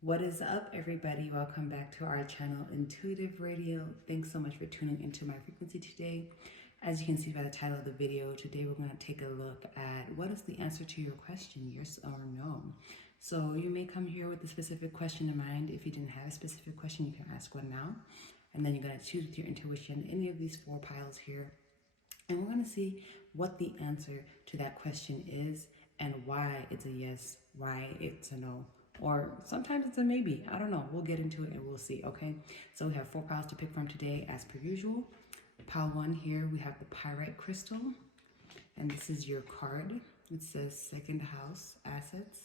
What is up, everybody? Welcome back to our channel, Intuitive Radio. Thanks so much for tuning into my frequency today. As you can see by the title of the video, today we're going to take a look at what is the answer to your question, yes or no. So you may come here with a specific question in mind. If you didn't have a specific question, you can ask one now. And then you're going to choose with your intuition any of these four piles here. And we're going to see what the answer to that question is and why it's a yes, why it's a no. Or sometimes it's a maybe. I don't know. We'll get into it and we'll see, okay? So we have four piles to pick from today as per usual. Pile one here, we have the Pyrite crystal. And this is your card. It says second house assets.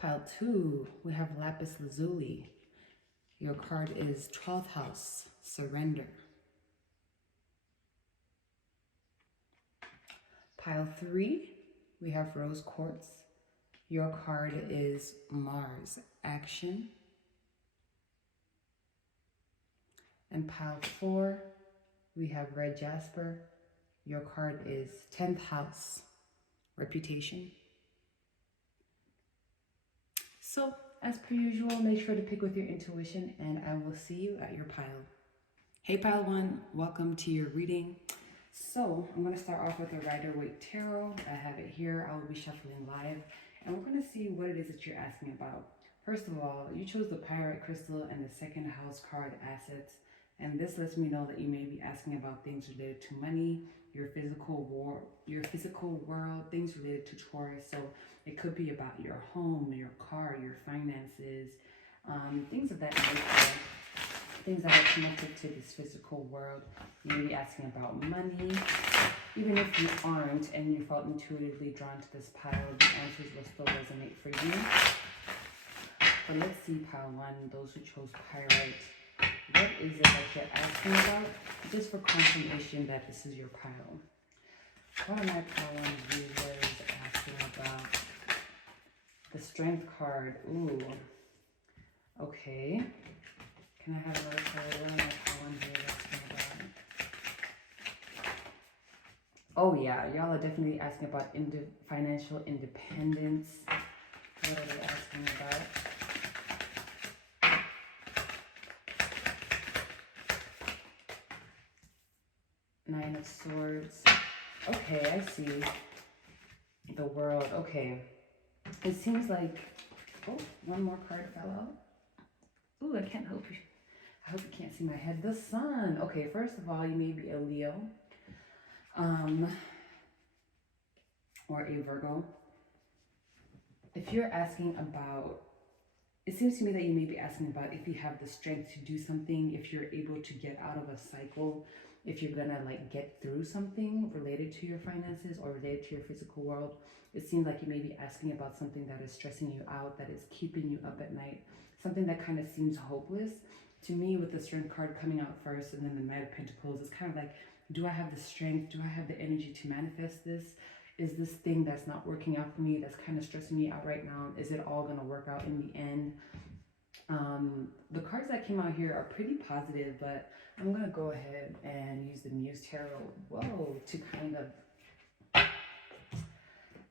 Pile two, we have Lapis Lazuli. Your card is 12th house, surrender. Pile three, we have Rose Quartz. Your card is Mars, action. And pile four, we have Red Jasper. Your card is 10th house, reputation. So, as per usual, make sure to pick with your intuition and I will see you at your pile. Hey pile one, welcome to your reading. So I'm going to start off with the Rider-Waite Tarot. I have it here. I will be shuffling live and we're going to see what it is that you're asking about. First of all, you chose the Pyrite crystal and the second house card, assets. And this lets me know that you may be asking about things related to money, your physical world, things related to Taurus. So it could be about your home, your car, your finances, things of that nature. Things that are connected to this physical world. You may be asking about money. Even if you aren't and you felt intuitively drawn to this pile, the answers will still resonate for you. But let's see, pile one, those who chose Pyrite. What is it that you're asking about? Just for confirmation that this is your pile. What are my pile one viewers asking about? The Strength card. Ooh. Okay. Can I have another card? What am I calling here asking about? Oh yeah, y'all are definitely asking about financial independence. What are they asking about? Nine of Swords. Okay, I see. The World. Okay. It seems like, oh, one more card fell out. Ooh, I can't help you. I hope you can't see my head. The Sun. Okay, first of all, you may be a Leo. Or a Virgo. If you're asking about, it seems to me that you may be asking about if you have the strength to do something, if you're able to get out of a cycle, if you're gonna like get through something related to your finances or related to your physical world. It seems like you may be asking about something that is stressing you out, that is keeping you up at night, something that kind of seems hopeless. To me, with the Strength card coming out first and then the Knight of Pentacles, it's kind of like, do I have the strength? Do I have the energy to manifest this? Is this thing that's not working out for me, that's kind of stressing me out right now, is it all gonna work out in the end? The cards that came out here are pretty positive, but I'm gonna go ahead and use the Muse Tarot, to kind of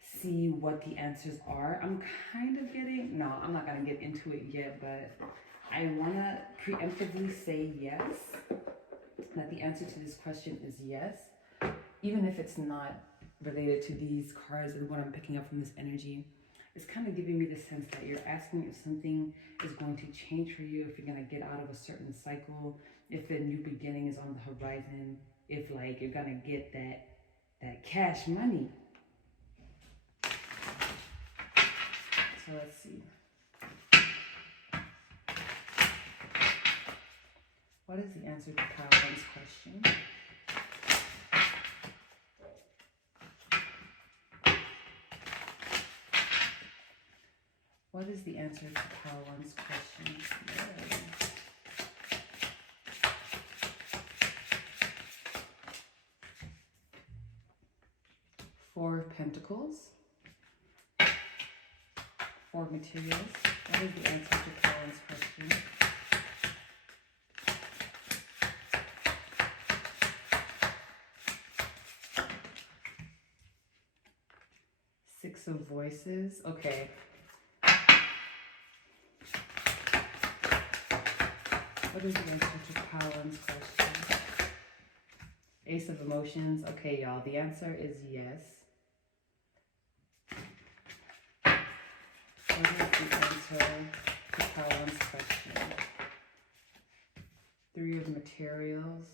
see what the answers are. I'm kind of getting, no, I'm not gonna get into it yet, but I wanna preemptively say yes, that the answer to this question is yes, even if it's not related to these cards and what I'm picking up from this energy. It's kind of giving me the sense that you're asking if something is going to change for you, if you're going to get out of a certain cycle, if a new beginning is on the horizon, if like you're going to get that cash money. So let's see. What is the answer to Pile 1's question? What is the answer to Pile 1's question? Four of Pentacles. Four of Materials. What is the answer to Pile 1's question? Six of Voices. Okay. What is the answer to Colin's question? Ace of Emotions. Okay, y'all. The answer is yes. What is the answer to Colin's question? Three of Materials.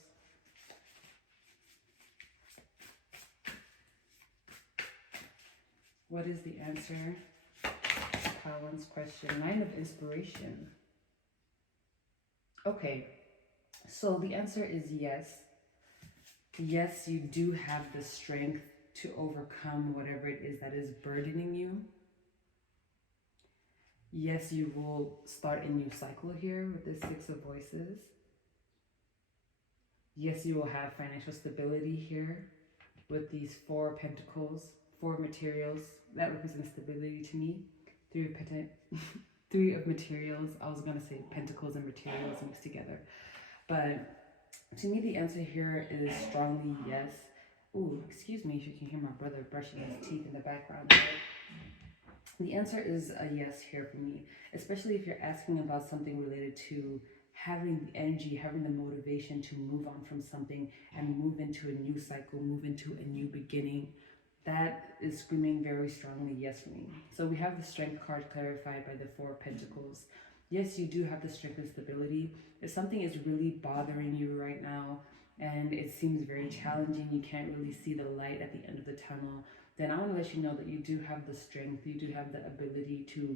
What is the answer to Colin's question? Nine of Inspiration. Okay, so the answer is yes. Yes, you do have the strength to overcome whatever it is that is burdening you. Yes, you will start a new cycle here with this Six of Voices. Yes, you will have financial stability here with these Four of Pentacles, Four of Materials. That represents stability to me. Three of Materials. I was going to say Pentacles and Materials mixed together. But to me, the answer here is strongly yes. Ooh, excuse me if you can hear my brother brushing his teeth in the background. The answer is a yes here for me, especially if you're asking about something related to having the energy, having the motivation to move on from something and move into a new cycle, move into a new beginning. That is screaming very strongly yes for me. So we have the Strength card clarified by the Four of Pentacles. Yes, you do have the strength and stability. If something is really bothering you right now and it seems very challenging, you can't really see the light at the end of the tunnel, then I want to let you know that you do have the strength, you do have the ability to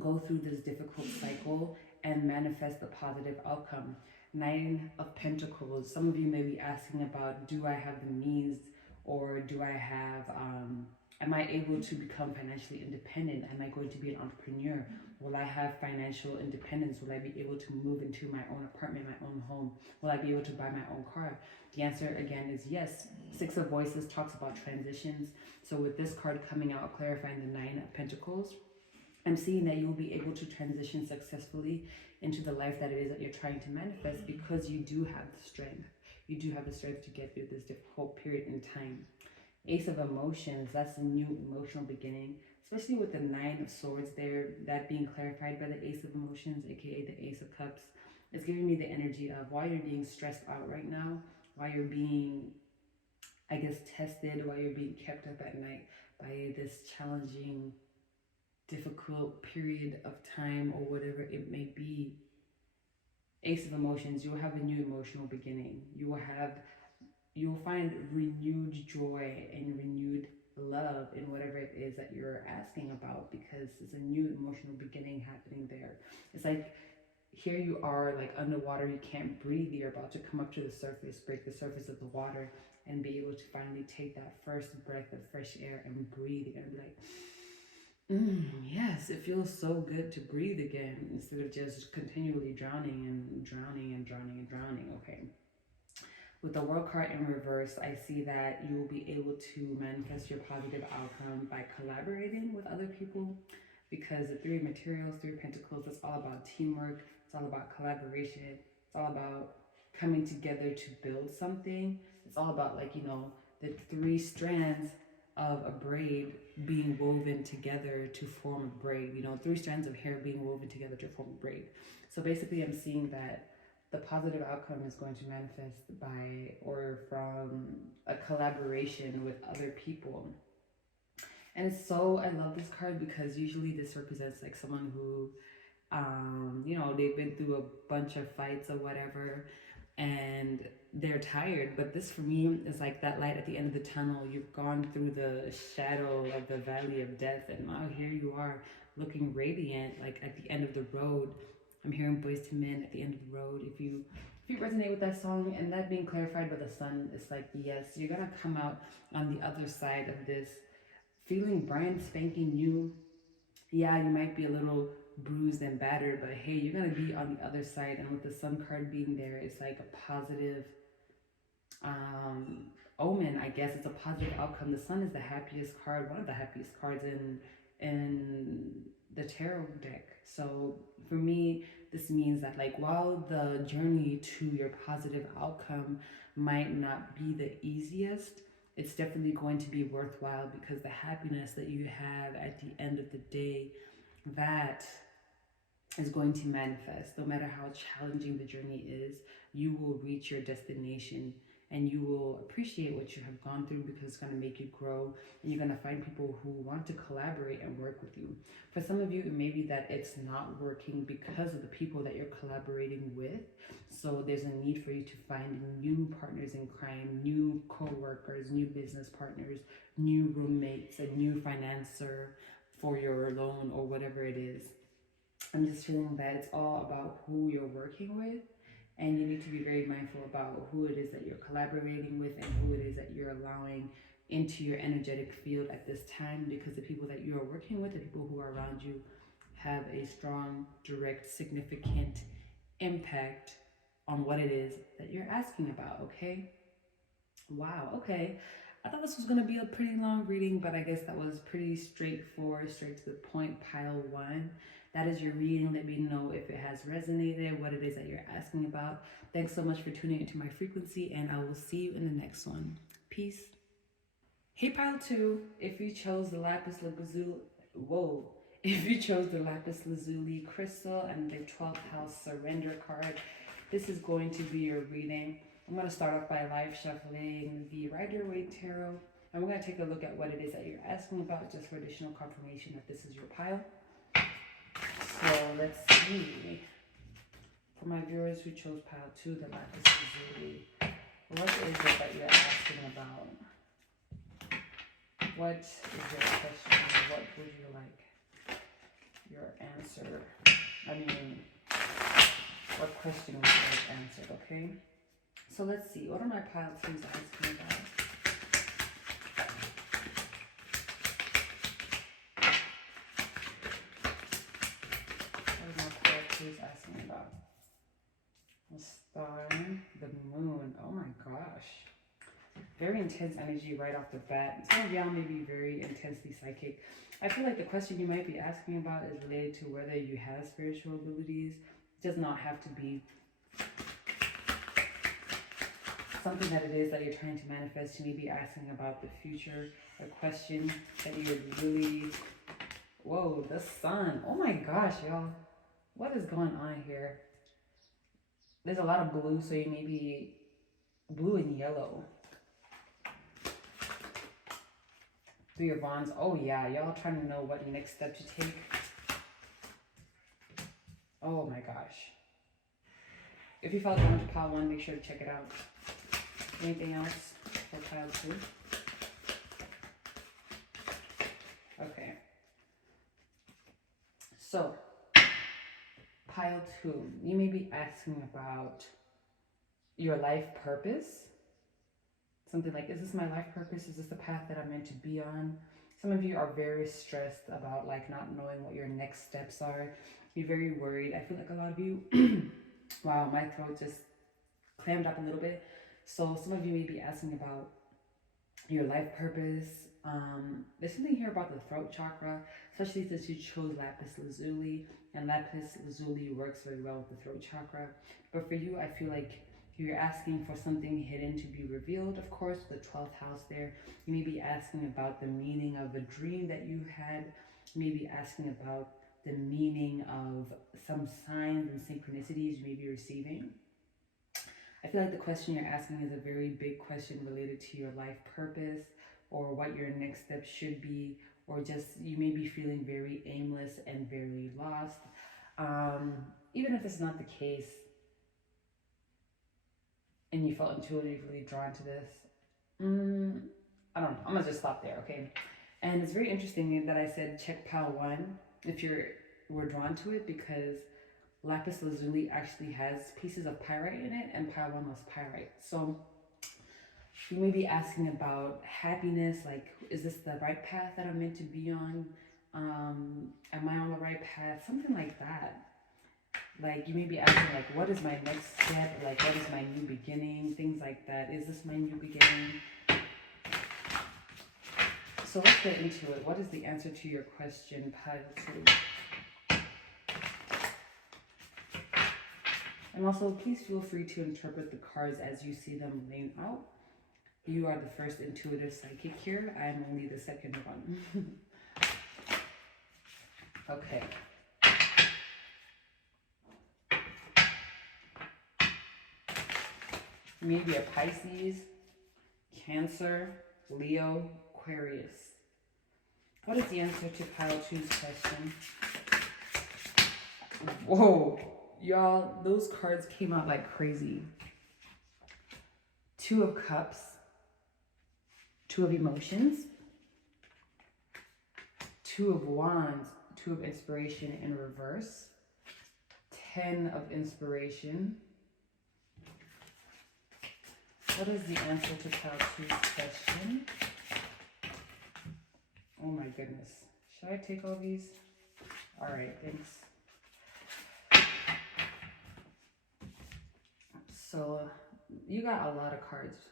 go through this difficult cycle and manifest the positive outcome. Nine of Pentacles. Some of you may be asking about, do I have the means, or do I have, am I able to become financially independent? Am I going to be an entrepreneur? Will I have financial independence? Will I be able to move into my own apartment, my own home? Will I be able to buy my own car? The answer again is yes. Six of Voices talks about transitions. So with this card coming out, clarifying the Nine of Pentacles, I'm seeing that you'll be able to transition successfully into the life that it is that you're trying to manifest, because you do have the strength. You do have the strength to get through this difficult period in time. Ace of Emotions, that's a new emotional beginning, especially with the Nine of Swords there, that being clarified by the Ace of Emotions, aka the Ace of Cups. It's giving me the energy of why you're being stressed out right now, why you're being, I guess, tested, why you're being kept up at night by this challenging, difficult period of time or whatever it may be. Ace of Emotions, you will have a new emotional beginning. You will find renewed joy and renewed love in whatever it is that you're asking about, because it's a new emotional beginning happening there. It's like here you are, like underwater, you can't breathe, you're about to come up to the surface, break the surface of the water, and be able to finally take that first breath of fresh air and breathe and be like, yes, it feels so good to breathe again instead of just continually drowning and drowning and drowning and drowning. Okay. With the World card in reverse, I see that you will be able to manifest your positive outcome by collaborating with other people, because the Three of Materials, Three of Pentacles, it's all about teamwork. It's all about collaboration. It's all about coming together to build something. It's all about, like, you know, the three strands of a braid being woven together to form a braid. You know, three strands of hair being woven together to form a braid. So basically I'm seeing that the positive outcome is going to manifest by or from a collaboration with other people. And it's so, I love this card because usually this represents like someone who, you know, they've been through a bunch of fights or whatever, and they're tired. But this for me is like that light at the end of the tunnel. You've gone through the shadow of the valley of death, and now here you are looking radiant, like at the end of the road. I'm hearing Boys to Men at the end of the road. If you resonate with that song, and that being clarified by the sun, it's like, yes, you're gonna come out on the other side of this feeling brand spanking new. Yeah, you might be a little bruised and battered, but hey, you're gonna be on the other side. And with the sun card being there, it's like a positive omen, I guess. It's a positive outcome. The sun is the happiest card, one of the happiest cards in the tarot deck. So for me, this means that, like, while the journey to your positive outcome might not be the easiest, it's definitely going to be worthwhile, because the happiness that you have at the end of the day, that is going to manifest. No matter how challenging the journey is, you will reach your destination, and you will appreciate what you have gone through, because it's going to make you grow, and you're going to find people who want to collaborate and work with you. For some of you, it may be that it's not working because of the people that you're collaborating with. So there's a need for you to find new partners in crime, new co-workers, new business partners, new roommates, a new financer for your loan or whatever it is. I'm just feeling that it's all about who you're working with, and you need to be very mindful about who it is that you're collaborating with and who it is that you're allowing into your energetic field at this time, because the people that you're working with, the people who are around you, have a strong, direct, significant impact on what it is that you're asking about, okay? Wow, okay. I thought this was going to be a pretty long reading, but I guess that was pretty straightforward, straight to the point. Pile 1. That is your reading. Let me know if it has resonated, what it is that you're asking about. Thanks so much for tuning into my frequency, and I will see you in the next one. Peace. Hey, Pile 2. If you chose the Lapis Lazuli, if you chose the Lapis Lazuli crystal and the 12th house surrender card, this is going to be your reading. I'm going to start off by live shuffling the Rider-Waite Tarot, and we're going to take a look at what it is that you're asking about, just for additional confirmation that this is your pile. So let's see. For my viewers who chose pile 2, the Lapis Lazuli, what is it that you're asking about? What is your question? What would you like your answer? What question would you like answered, okay? So let's see, what are my pile 2s asking about? What are my pile 2s asking about? The star, the moon, oh my gosh. Very intense energy right off the bat. Some of y'all may be very intensely psychic. I feel like the question you might be asking about is related to whether you have spiritual abilities. It does not have to be something that it is that you're trying to manifest. You may be asking about the future, a question that you're really, whoa, the sun. Oh my gosh, y'all. What is going on here? There's a lot of blue, so you may be blue and yellow. Three of Wands. Oh yeah, y'all trying to know what next step to take. Oh my gosh. If you fell down to pile 1, make sure to check it out. Anything else for pile 2? Okay. So, pile 2, you may be asking about your life purpose. Something like, is this my life purpose? Is this the path that I'm meant to be on? Some of you are very stressed about like not knowing what your next steps are. You're very worried. I feel like a lot of you, wow, my throat just clammed up a little bit. So some of you may be asking about your life purpose. There's something here about the throat chakra, especially since you chose Lapis Lazuli, and Lapis Lazuli works very well with the throat chakra. But for you, I feel like you're asking for something hidden to be revealed. Of course, the 12th house there, you may be asking about the meaning of a dream that you had. You may be asking about the meaning of some signs and synchronicities you may be receiving. I feel like the question you're asking is a very big question related to your life purpose, or what your next step should be, or just you may be feeling very aimless and very lost. Even if it's not the case, and you felt intuitively drawn to this, I don't know, I'm gonna just stop there, okay? And it's very interesting that I said check pile 1 if were drawn to it, because Lapis Lazuli actually has pieces of pyrite in it, and pile 1 was pyrite. So you may be asking about happiness, like, is this the right path that I'm meant to be on? Am I on the right path? Something like that. Like, you may be asking, like, what is my next step? Like, what is my new beginning? Things like that. Is this my new beginning? So let's get into it. What is the answer to your question, pile 2? And also, please feel free to interpret the cards as you see them laying out. You are the first intuitive psychic here. I am only the second one. Okay. Maybe a Pisces, Cancer, Leo, Aquarius. What is the answer to pile 2's question? Whoa, y'all, those cards came out like crazy. 2 of Cups, 2 of Emotions, 2 of Wands, 2 of Inspiration in reverse, 10 of Inspiration. What is the answer to pile 2's question? Oh my goodness. Should I take all these? All right, thanks. So you got a lot of cards.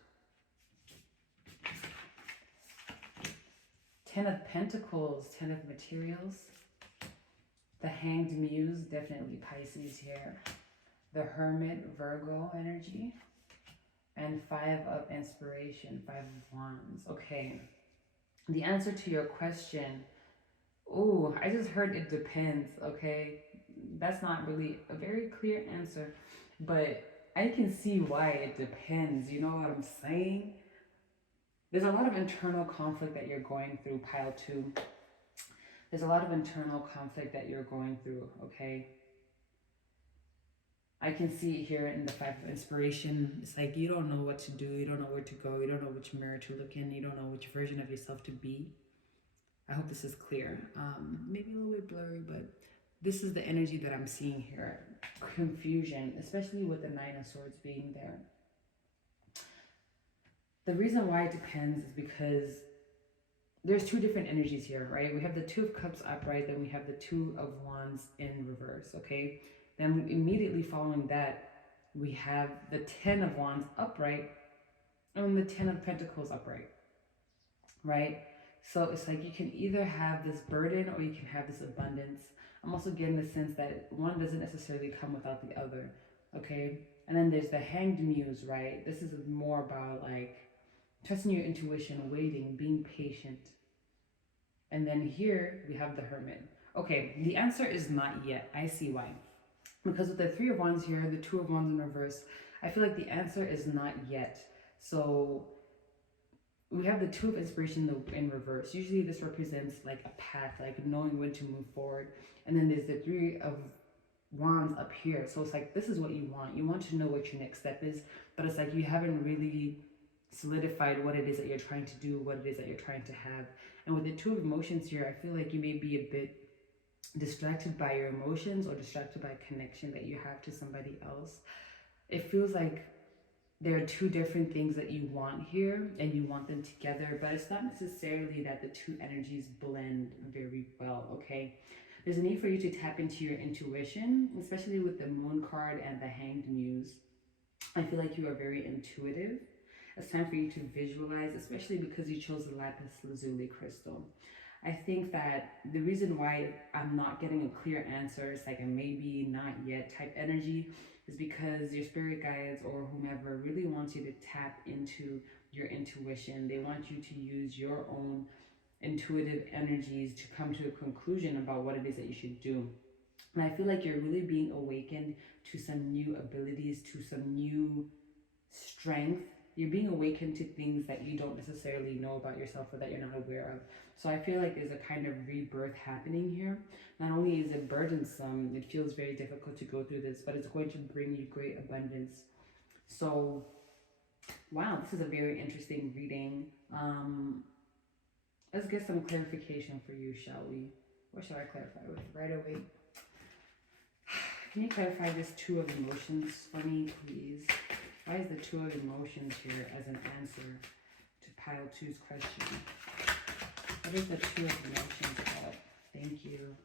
10 of Pentacles, 10 of Materials. The Hanged Muse, definitely Pisces here. The Hermit, Virgo energy. And 5 of Inspiration, 5 of Wands. Okay. The answer to your question. Oh, I just heard it depends, okay? That's not really a very clear answer, but I can see why it depends. You know what I'm saying? There's a lot of internal conflict that you're going through, pile 2. There's a lot of internal conflict that you're going through, okay? I can see it here in the 5 of Inspiration. It's like you don't know what to do. You don't know where to go. You don't know which mirror to look in. You don't know which version of yourself to be. I hope this is clear. Maybe a little bit blurry, but this is the energy that I'm seeing here. Confusion, especially with the 9 of Swords being there. The reason why it depends is because there's 2 different energies here, right? We have the 2 of Cups upright, then we have the 2 of Wands in reverse, okay? Then immediately following that, we have the 10 of Wands upright and the 10 of Pentacles upright, right? So it's like you can either have this burden or you can have this abundance. I'm also getting the sense that one doesn't necessarily come without the other, okay? And then there's the Hanged Muse, right? This is more about like trusting your intuition, waiting, being patient. And then here we have the Hermit. Okay, the answer is not yet. I see why. Because with the 3 of Wands here, the 2 of Wands in reverse, I feel like the answer is not yet. So we have the 2 of Inspiration in reverse. Usually this represents like a path, like knowing when to move forward. And then there's the 3 of Wands up here. So it's like, this is what you want. You want to know what your next step is, but it's like you haven't really solidified what it is that you're trying to do, what it is that you're trying to have. And with the 2 of Emotions here, I feel like you may be a bit distracted by your emotions or distracted by a connection that you have to somebody else. It feels like there are 2 different things that you want here and you want them together, but it's not necessarily that the 2 energies blend very well, okay? There's a need for you to tap into your intuition, especially with the Moon card and the Hanged Muse. I feel like you are very intuitive. It's time for you to visualize, especially because you chose the Lapis Lazuli crystal. I think that the reason why I'm not getting a clear answer, it's like a maybe, not yet type energy, is because your spirit guides or whomever really wants you to tap into your intuition. They want you to use your own intuitive energies to come to a conclusion about what it is that you should do. And I feel like you're really being awakened to some new abilities, to some new strength. You're being awakened to things that you don't necessarily know about yourself or that you're not aware of. So I feel like there's a kind of rebirth happening here. Not only is it burdensome, it feels very difficult to go through this, but it's going to bring you great abundance. So, wow, this is a very interesting reading. Let's get some clarification for you, shall we? What shall I clarify with right away? Can you clarify this 2 of Emotions for me, please? Why is the 2 of Emotions here as an answer to pile 2's question? What is the 2 of Emotions about? Thank you.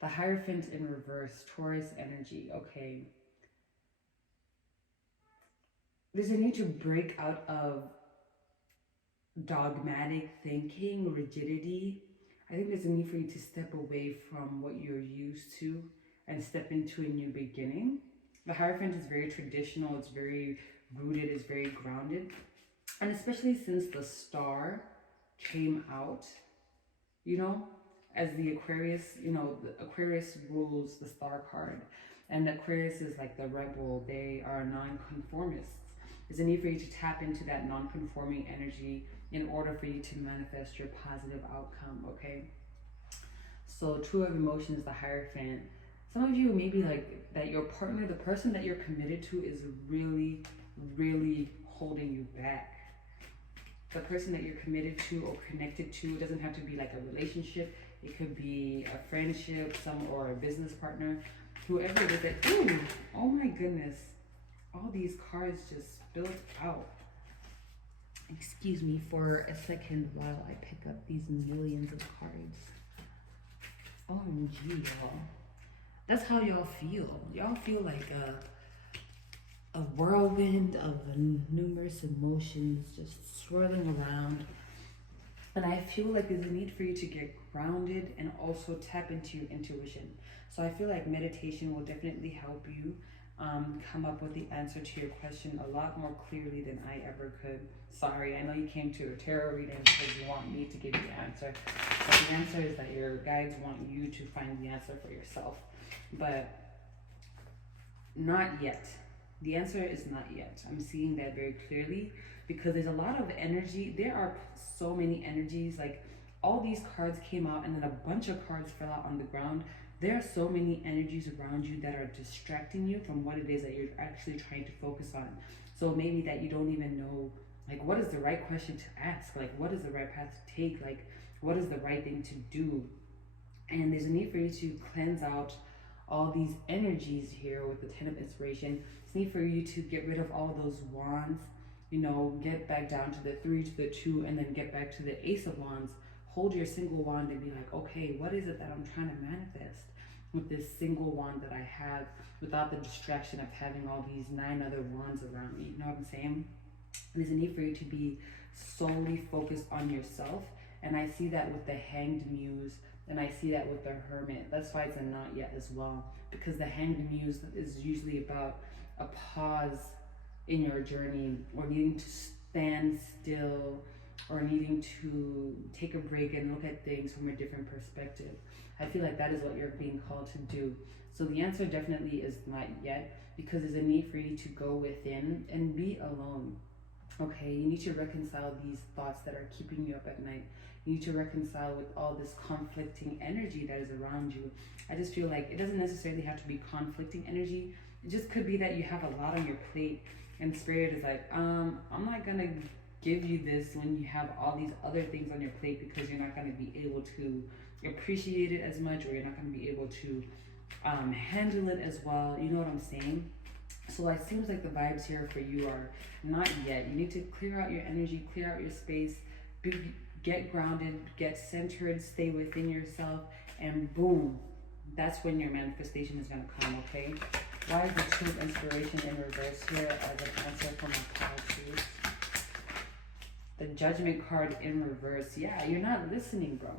The Hierophant in reverse, Taurus energy. Okay. There's a need to break out of dogmatic thinking, rigidity. I think there's a need for you to step away from what you're used to and step into a new beginning. The Hierophant is very traditional, it's very rooted, it's very grounded. And especially since the star came out, you know, as the Aquarius, you know, the Aquarius rules the star card. And Aquarius is like the rebel. They are non-conformists. There's a need for you to tap into that non-conforming energy in order for you to manifest your positive outcome, okay? So Two of Emotions is the Hierophant. Some of you may be like that your partner, the person that you're committed to, is really, really holding you back. The person that you're committed to or connected to, it doesn't have to be like a relationship. It could be a friendship, or a business partner, whoever it is that, ooh, oh my goodness. All these cards just spilled out. Excuse me for a second while I pick up these millions of cards. OMG, y'all. That's how y'all feel. Y'all feel like a whirlwind of numerous emotions just swirling around. And I feel like there's a need for you to get grounded and also tap into your intuition. So I feel like meditation will definitely help you come up with the answer to your question a lot more clearly than I ever could. Sorry, I know you came to a tarot reading because you want me to give you the answer. But the answer is that your guides want you to find the answer for yourself. But not yet. The answer is not yet. I'm seeing that very clearly because there's a lot of energy. There are so many energies. Like all these cards came out and then a bunch of cards fell out on the ground. There are so many energies around you that are distracting you from what it is that you're actually trying to focus on. So maybe that you don't even know, like, what is the right question to ask? Like, what is the right path to take? Like, what is the right thing to do? And there's a need for you to cleanse out all these energies here with the 10 of Inspiration. It's need for you to get rid of all those wands, you know, get back down to the 3, to the 2, and then get back to the Ace of Wands. Hold your single wand and be like, okay, what is it that I'm trying to manifest with this single wand that I have without the distraction of having all these 9 other wands around me? You know what I'm saying? There's a need for you to be solely focused on yourself. And I see that with the Hanged Muse, and I see that with the Hermit. That's why it's a not yet as well, because the Hanged Muse is usually about a pause in your journey, or needing to stand still, or needing to take a break and look at things from a different perspective. I feel like that is what you're being called to do. So the answer definitely is not yet, because there's a need for you to go within and be alone. Okay, you need to reconcile these thoughts that are keeping you up at night. You need to reconcile with all this conflicting energy that is around you. I just feel like it doesn't necessarily have to be conflicting energy. It just could be that you have a lot on your plate and Spirit is like, I'm not gonna give you this when you have all these other things on your plate, because you're not gonna be able to appreciate it as much, or you're not gonna be able to handle it as well. You know what I'm saying? So it seems like the vibes here for you are not yet. You need to clear out your energy, clear out your space, get grounded, get centered, stay within yourself, and boom, that's when your manifestation is going to come, okay? Why is the Two of Inspiration in reverse here as an answer for my pile too? The Judgment card in reverse. Yeah, you're not listening, bro.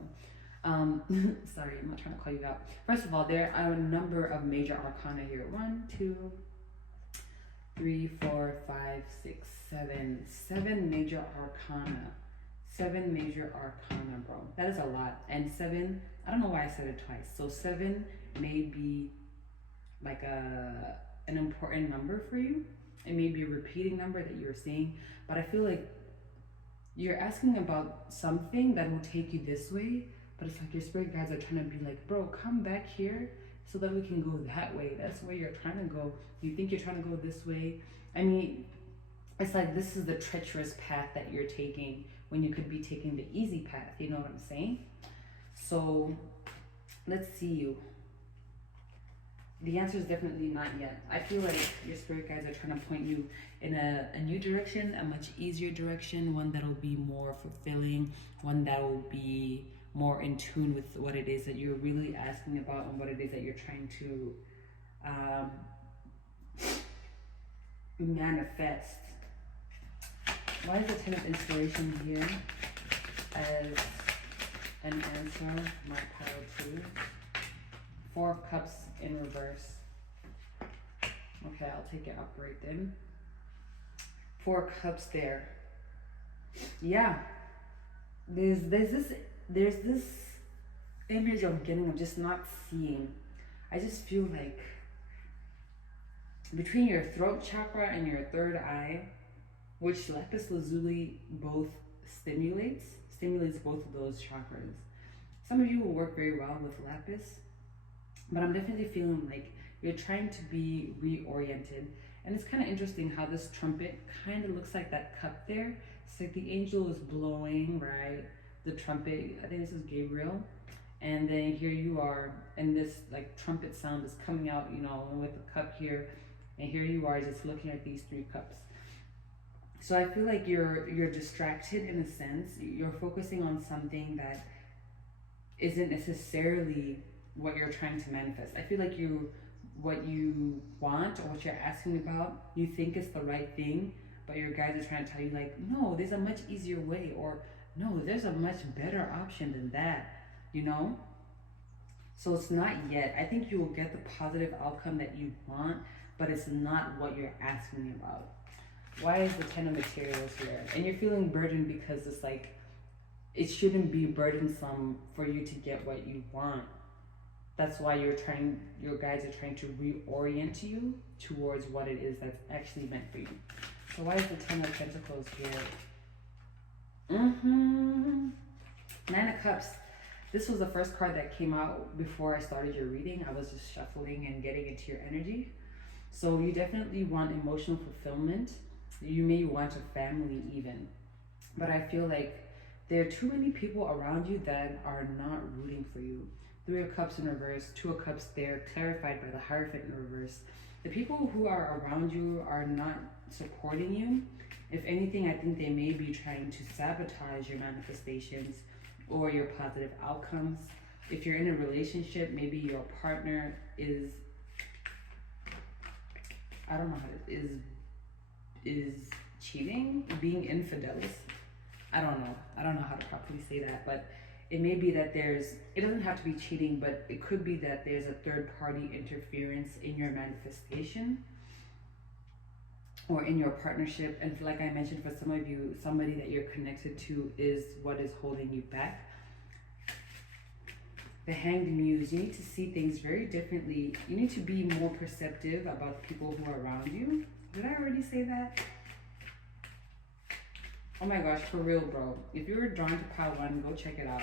Sorry, I'm not trying to call you out. First of all, there are a number of major arcana here. 1, 2, 3, 4, 5, 6, 7. 7 major arcana. 7 major arcana, bro. That is a lot. And 7, I don't know why I said it twice. So 7 may be like an important number for you. It may be a repeating number that you're seeing. But I feel like you're asking about something that will take you this way. But it's like your spirit guides are trying to be like, bro, come back here so that we can go that way. That's where you're trying to go. You think you're trying to go this way. I mean, it's like this is the treacherous path that you're taking when you could be taking the easy path. You know what I'm saying? So let's see you. The answer is definitely not yet. I feel like your spirit guides are trying to point you in a new direction, a much easier direction, one that will be more fulfilling, one that will be more in tune with what it is that you're really asking about and what it is that you're trying to manifest. Why is the 10 of Inspiration here as an answer? My pile 2. 4 of Cups in reverse. Okay, I'll take it upright then. 4 Cups there. Yeah, there's this image I'm getting of just not seeing. I just feel like between your throat chakra and your third eye, which Lapis Lazuli both stimulates both of those chakras. Some of you will work very well with Lapis, but I'm definitely feeling like you're trying to be reoriented. And it's kind of interesting how this trumpet kind of looks like that cup there. It's like the angel is blowing, right? The trumpet, I think this is Gabriel. And then here you are, and this like trumpet sound is coming out, with the cup here. And here you are just looking at these three cups. So I feel like you're distracted in a sense. You're focusing on something that isn't necessarily what you're trying to manifest. I feel like what you want or what you're asking about, you think is the right thing, but your guides are trying to tell you like, no, there's a much easier way, or no, there's a much better option than that. So it's not yet. I think you will get the positive outcome that you want, but it's not what you're asking about. Why is the Ten of Materials here? And you're feeling burdened because it's like, it shouldn't be burdensome for you to get what you want. That's why your guides are trying to reorient you towards what it is that's actually meant for you. So why is the Ten of Pentacles here? Nine of Cups. This was the first card that came out before I started your reading. I was just shuffling and getting into your energy. So you definitely want emotional fulfillment. You may want a family even. But I feel like there are too many people around you that are not rooting for you. Three of Cups in reverse, Two of Cups there, clarified by the Hierophant in reverse. The people who are around you are not supporting you. If anything, I think they may be trying to sabotage your manifestations or your positive outcomes. If you're in a relationship, maybe your partner is, I don't know how to, is cheating, being infidelis. I don't know how to properly say that, but it may be that it doesn't have to be cheating, but it could be that there's a third party interference in your manifestation or in your partnership. And like I mentioned, for some of you, somebody that you're connected to is what is holding you back. The Hanged Muse, you need to see things very differently. You need to be more perceptive about the people who are around you. Did I already say that? Oh my gosh, for real, bro. If you were drawn to pile one, go check it out.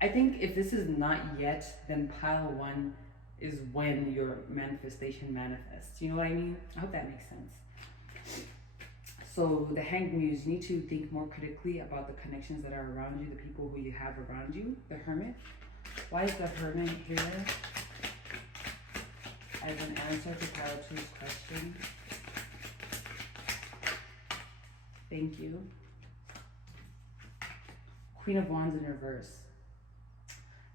I think if this is not yet, then pile one is when your manifestation manifests. You know what I mean? I hope that makes sense. So the Hanged Muse, you need to think more critically about the connections that are around you, the people who you have around you. The Hermit. Why is the Hermit here as an answer to pile two's question? Thank you. Queen of Wands in reverse.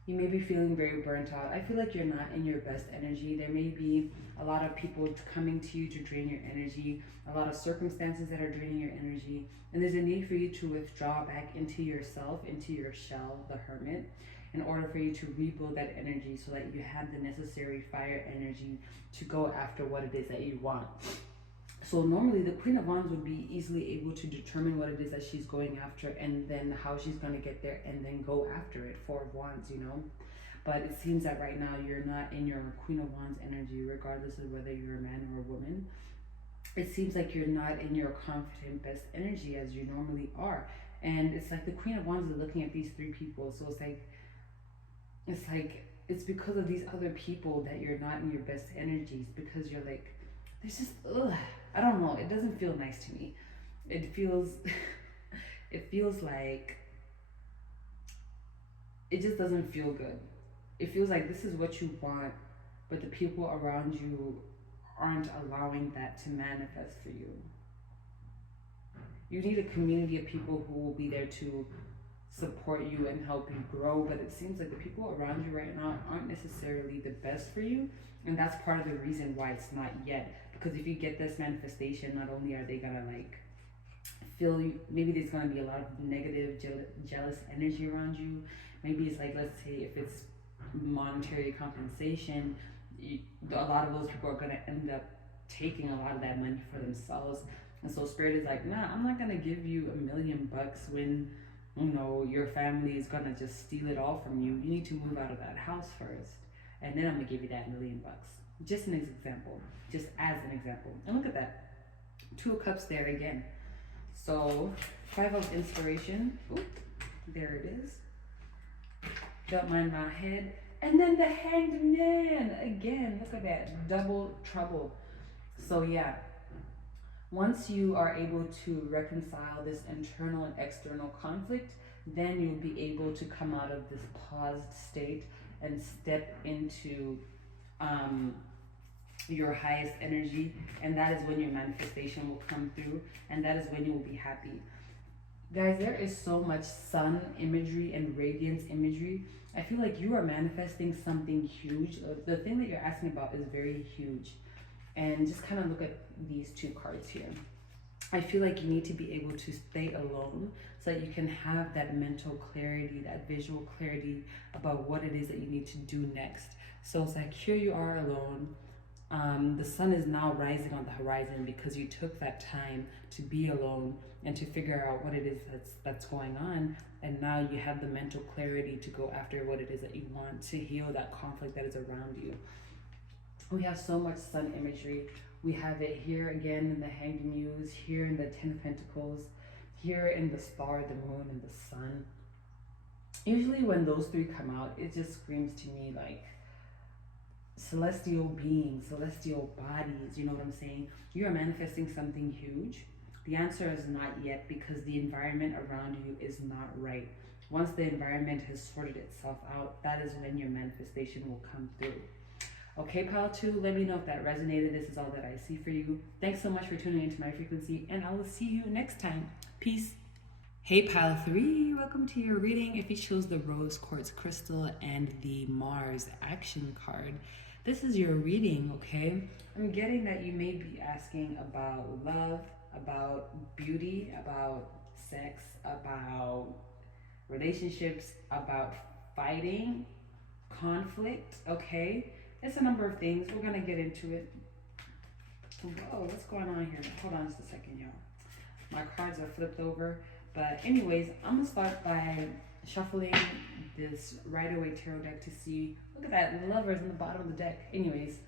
You may be feeling very burnt out. I feel like you're not in your best energy. There may be a lot of people coming to you to drain your energy, a lot of circumstances that are draining your energy, and there's a need for you to withdraw back into yourself, into your shell, the Hermit, in order for you to rebuild that energy so that you have the necessary fire energy to go after what it is that you want. So normally the Queen of Wands would be easily able to determine what it is that she's going after and then how she's going to get there and then go after it. Four of Wands, But it seems that right now you're not in your Queen of Wands energy, regardless of whether you're a man or a woman. It seems like you're not in your confident best energy as you normally are. And it's like the Queen of Wands is looking at these three people. So it's because of these other people that you're not in your best energies, because you're like, there's just, I don't know. It doesn't feel nice to me. It feels like it just doesn't feel good. It feels like this is what you want, but the people around you aren't allowing that to manifest for you. You need a community of people who will be there to support you and help you grow, but it seems like the people around you right now aren't necessarily the best for you, and that's part of the reason why it's not yet. Because if you get this manifestation, not only are they gonna feel you, maybe there's gonna be a lot of negative, jealous energy around you. Maybe it's like, let's say if it's monetary compensation, a lot of those people are gonna end up taking a lot of that money for themselves. And so Spirit is like, nah, I'm not gonna give you $1,000,000 when, you know, your family is gonna just steal it all from you. You need to move out of that house first, and then I'm gonna give you that $1,000,000. Just an example, just as an example. And look at that, 2 of Cups there again. So 5 of Inspiration. Oop, there it is. Don't mind my head. And then the Hanged Man again. Look at that, double trouble. So yeah, once you are able to reconcile this internal and external conflict, then you'll be able to come out of this paused state and step into your highest energy, and that is when your manifestation will come through, and that is when you will be happy. Guys, there is so much sun imagery and radiance imagery. I feel like you are manifesting something huge. The thing that you're asking about is very huge. And just kind of look at these 2 cards here. I feel like you need to be able to stay alone so that you can have that mental clarity, that visual clarity about what it is that you need to do next. So it's like, here you are alone. The sun is now rising on the horizon because you took that time to be alone and to figure out what it is that's going on. And now you have the mental clarity to go after what it is that you want, to heal that conflict that is around you. We have so much sun imagery. We have it here again in the Hanged Muse, here in the 10 of Pentacles, here in the star, the moon, and the sun. Usually when those 3 come out, it just screams to me like celestial beings, celestial bodies, you know what I'm saying? You are manifesting something huge. The answer is not yet, because the environment around you is not right. Once the environment has sorted itself out, that is when your manifestation will come through. Okay, pile 2, let me know if that resonated. This is all that I see for you. Thanks so much for tuning into my frequency, and I will see you next time. Peace. Hey, pile 3, welcome to your reading. If you chose the Rose Quartz Crystal and the Mars Action card, this is your reading, okay? I'm getting that you may be asking about love, about beauty, about sex, about relationships, about fighting, conflict, okay? It's a number of things. We're gonna get into it. Whoa, what's going on here? Hold on just a second, y'all. My cards are flipped over. But anyways, I'm gonna start by shuffling this Rider-Waite Tarot deck to see, look at that, Lovers in the bottom of the deck. Anyways,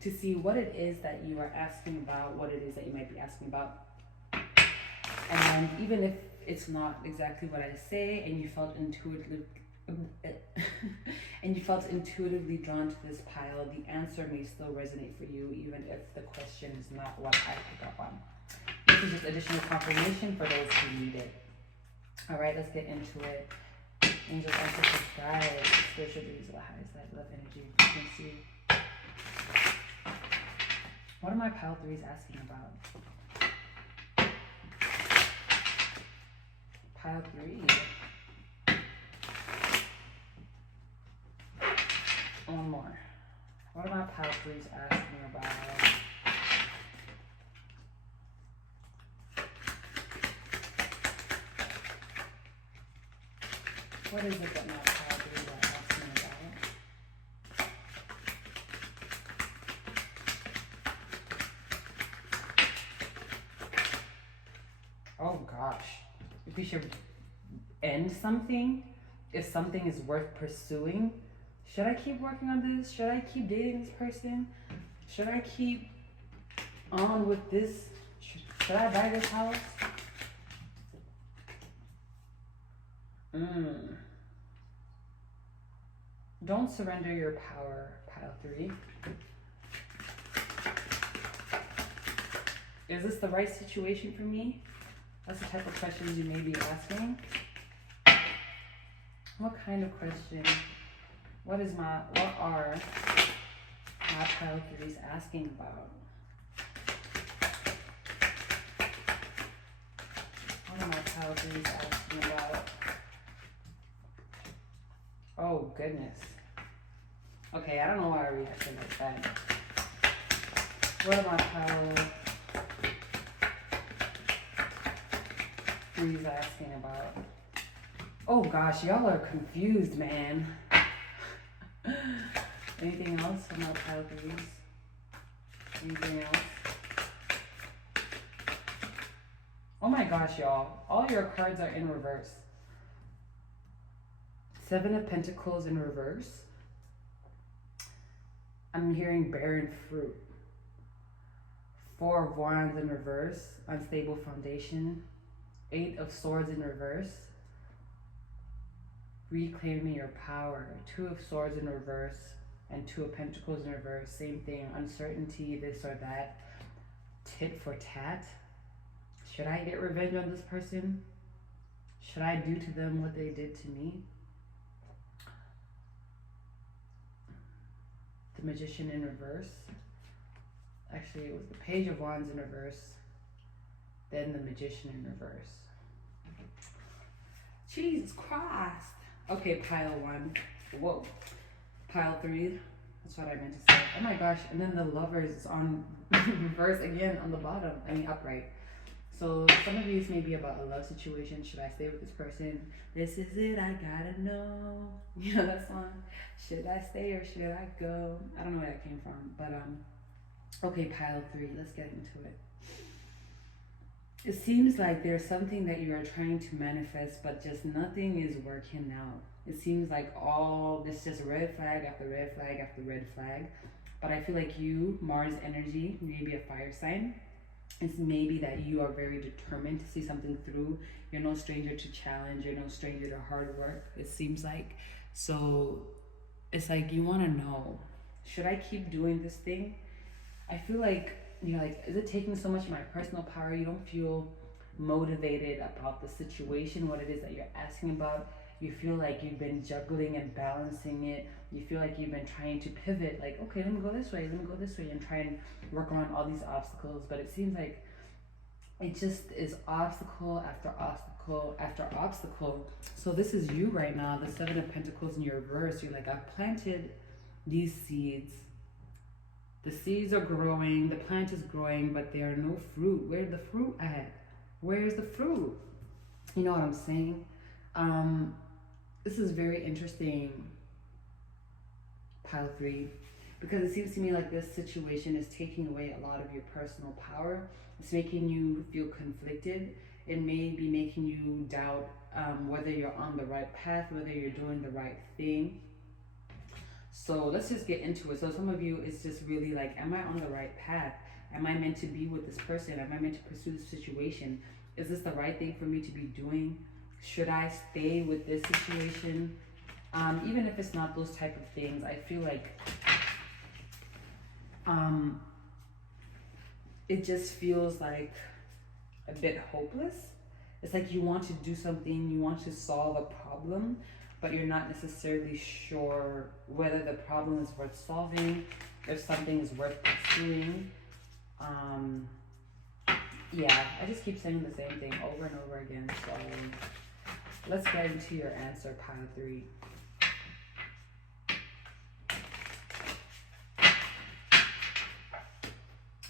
to see what it is that you are asking about, what it is that you might be asking about. And even if it's not exactly what I say and you felt intuitively drawn to this pile, the answer may still resonate for you, even if the question is not what I pick up on. This is just additional confirmation for those who need it. All right, let's get into it. Angels, ancestors, guides, spiritual beings of the highest side, love energy, frequency. What are my pile 3s asking about? Pile 3. One more. What are my pile 3s asking about? What is it that my pile 3s are asking about? Oh gosh. If we should end something, if something is worth pursuing, should I keep working on this? Should I keep dating this person? Should I keep on with this? Should I buy this house? Don't surrender your power, pile 3. Is this the right situation for me? That's the type of questions you may be asking. What kind of question? What are my pile 3s asking about? What are my pile 3s asking about? Oh goodness. Okay, I don't know why I reacted like that. What am I pile 3s asking about? Oh gosh, y'all are confused, man. Anything else on my pile 3s? Anything else? Oh my gosh, y'all. All your cards are in reverse. Seven of Pentacles in reverse. I'm hearing barren fruit. Four of Wands in reverse. Unstable foundation. Eight of Swords in reverse. Reclaiming your power. Two of Swords in reverse. And Two of Pentacles in reverse. Same thing. Uncertainty, this or that. Tit for tat. Should I get revenge on this person? Should I do to them what they did to me? The Magician in reverse. Actually, it was the Page of Wands in reverse. Then the Magician in reverse. Jesus Christ. Okay, pile one. Whoa. Pile three. That's what I meant to say. Oh my gosh. And then the Lovers is on reverse again on the bottom. I mean, upright. So some of you, may be about a love situation. Should I stay with this person? This is it, I gotta know. You know that song? Should I stay or should I go? I don't know where that came from. But okay, pile three. Let's get into it. It seems like there's something that you are trying to manifest, but just nothing is working out. It seems like all this just red flag after red flag after red flag. But I feel like you, Mars energy, maybe a fire sign. It's maybe that you are very determined to see something through. You're no stranger to challenge. You're no stranger to hard work, it seems like. So it's like you want to know, should I keep doing this thing? I feel like, you're like, is it taking so much of my personal power? You don't feel motivated about the situation, what it is that you're asking about. You feel like you've been juggling and balancing it. You feel like you've been trying to pivot, like, okay, let me go this way, and try and work around all these obstacles. But it seems like it just is obstacle after obstacle after obstacle. So this is you right now, the Seven of Pentacles in your reverse. You're like, I've planted these seeds. The seeds are growing, the plant is growing, but there are no fruit. Where's the fruit at? Where's the fruit? You know what I'm saying? This is very interesting, pile three, because it seems to me like this situation is taking away a lot of your personal power. It's making you feel conflicted. It may be making you doubt whether you're on the right path, whether you're doing the right thing. So let's just get into it. So some of you, it's just really like, am I on the right path? Am I meant to be with this person? Am I meant to pursue this situation? Is this the right thing for me to be doing? Should I stay with this situation? Even if it's not those type of things, I feel like it just feels like a bit hopeless. It's like you want to do something, you want to solve a problem, but you're not necessarily sure whether the problem is worth solving, if something is worth pursuing. Yeah, I just keep saying the same thing over and over again. So let's get into your answer, pile three.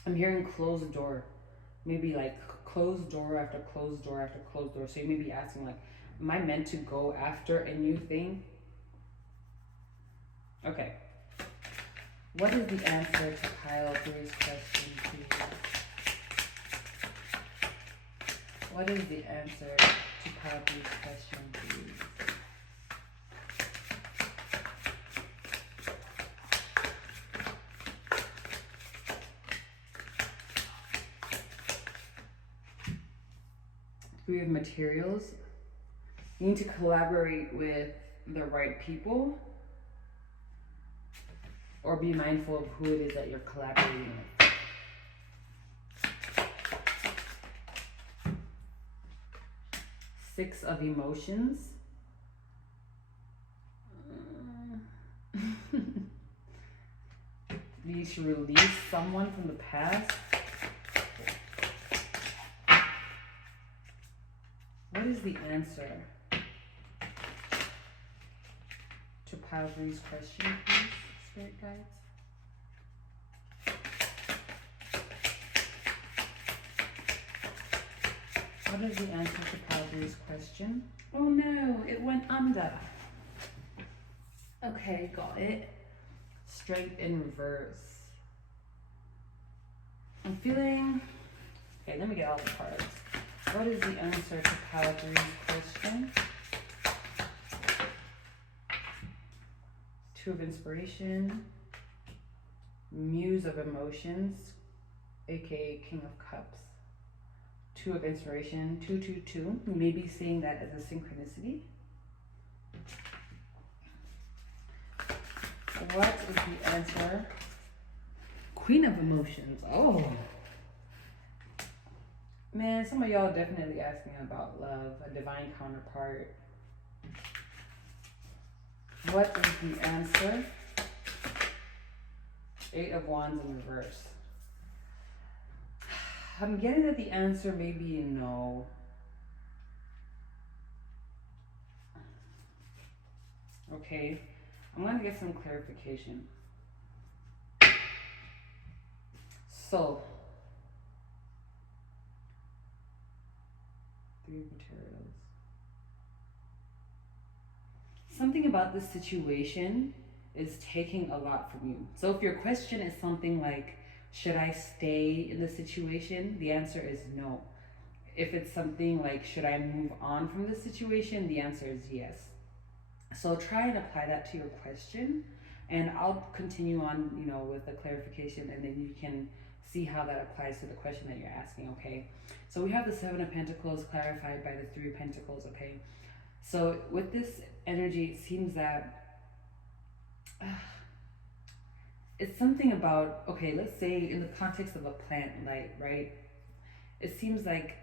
I'm hearing closed door. Maybe like closed door after closed door after closed door. So you may be asking like, am I meant to go after a new thing? Okay. What is the answer to pile three's question, please? What is the answer to pile three's question, please? Three of materials. You need to collaborate with the right people, or be mindful of who it is that you're collaborating with. Six of emotions. You need to release someone from the past. What is the answer to pile three's question, please, spirit guides? What is the answer to pile three's question? Oh no, it went under. Okay, got it. Strength in reverse. I'm feeling... Okay, let me get all the cards. What is the answer to pile three's question? Two of inspiration, muse of emotions, aka King of Cups. Two of inspiration, 222. You may be seeing that as a synchronicity. What is the answer? Queen of emotions. Oh. Man, some of y'all definitely asking about love, a divine counterpart. What is the answer? Eight of Wands in reverse. I'm getting that the answer may be no. Okay, I'm gonna get some clarification. So, three materials. Something about this situation is taking a lot from you. So if your question is something like, should I stay in the situation? The answer is no. If it's something like, should I move on from this situation? The answer is yes. So try and apply that to your question, and I'll continue on, with the clarification, and then you can see how that applies to the question that you're asking, okay? So we have the Seven of Pentacles clarified by the Three of Pentacles, okay? So with this energy, it seems that it's something about, okay, let's say in the context of a plant light, right? It seems like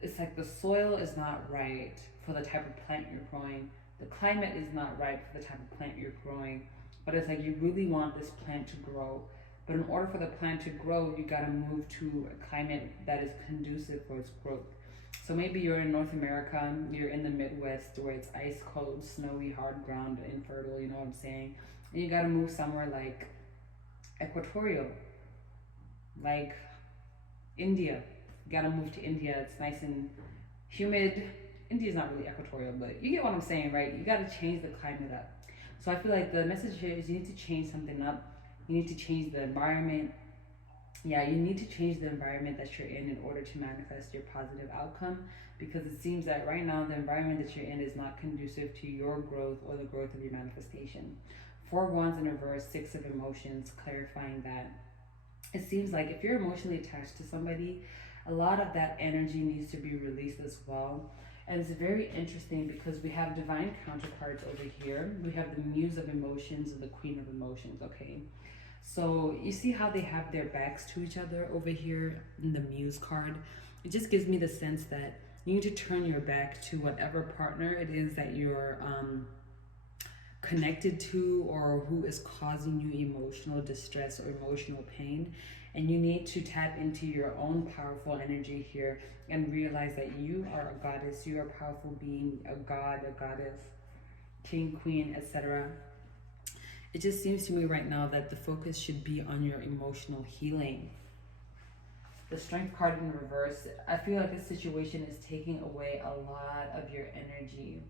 it's like the soil is not right for the type of plant you're growing. The climate is not right for the type of plant you're growing. But it's like you really want this plant to grow. But in order for the plant to grow, you gotta move to a climate that is conducive for its growth. So maybe you're in North America, you're in the Midwest where it's ice cold, snowy, hard ground, infertile, you know what I'm saying? And you gotta move somewhere like equatorial, like India. You gotta move to India, it's nice and humid. India's not really equatorial, but you get what I'm saying, right? You gotta change the climate up. So I feel like the message here is you need to change something up. You need to change the environment. Yeah, you need to change the environment that you're in order to manifest your positive outcome, because it seems that right now the environment that you're in is not conducive to your growth or the growth of your manifestation. Four of Wands in reverse, Six of Emotions, clarifying that it seems like if you're emotionally attached to somebody, a lot of that energy needs to be released as well. And it's very interesting because we have divine counterparts over here. We have the Muse of Emotions and the Queen of Emotions, okay? So you see how they have their backs to each other over here in the Muse card? It just gives me the sense that you need to turn your back to whatever partner it is that you're connected to, or who is causing you emotional distress or emotional pain. And you need to tap into your own powerful energy here and realize that you are a goddess, you are a powerful being, a god, a goddess, king, queen, etc. It just seems to me right now that the focus should be on your emotional healing. The Strength card in reverse, I feel like this situation is taking away a lot of your energy.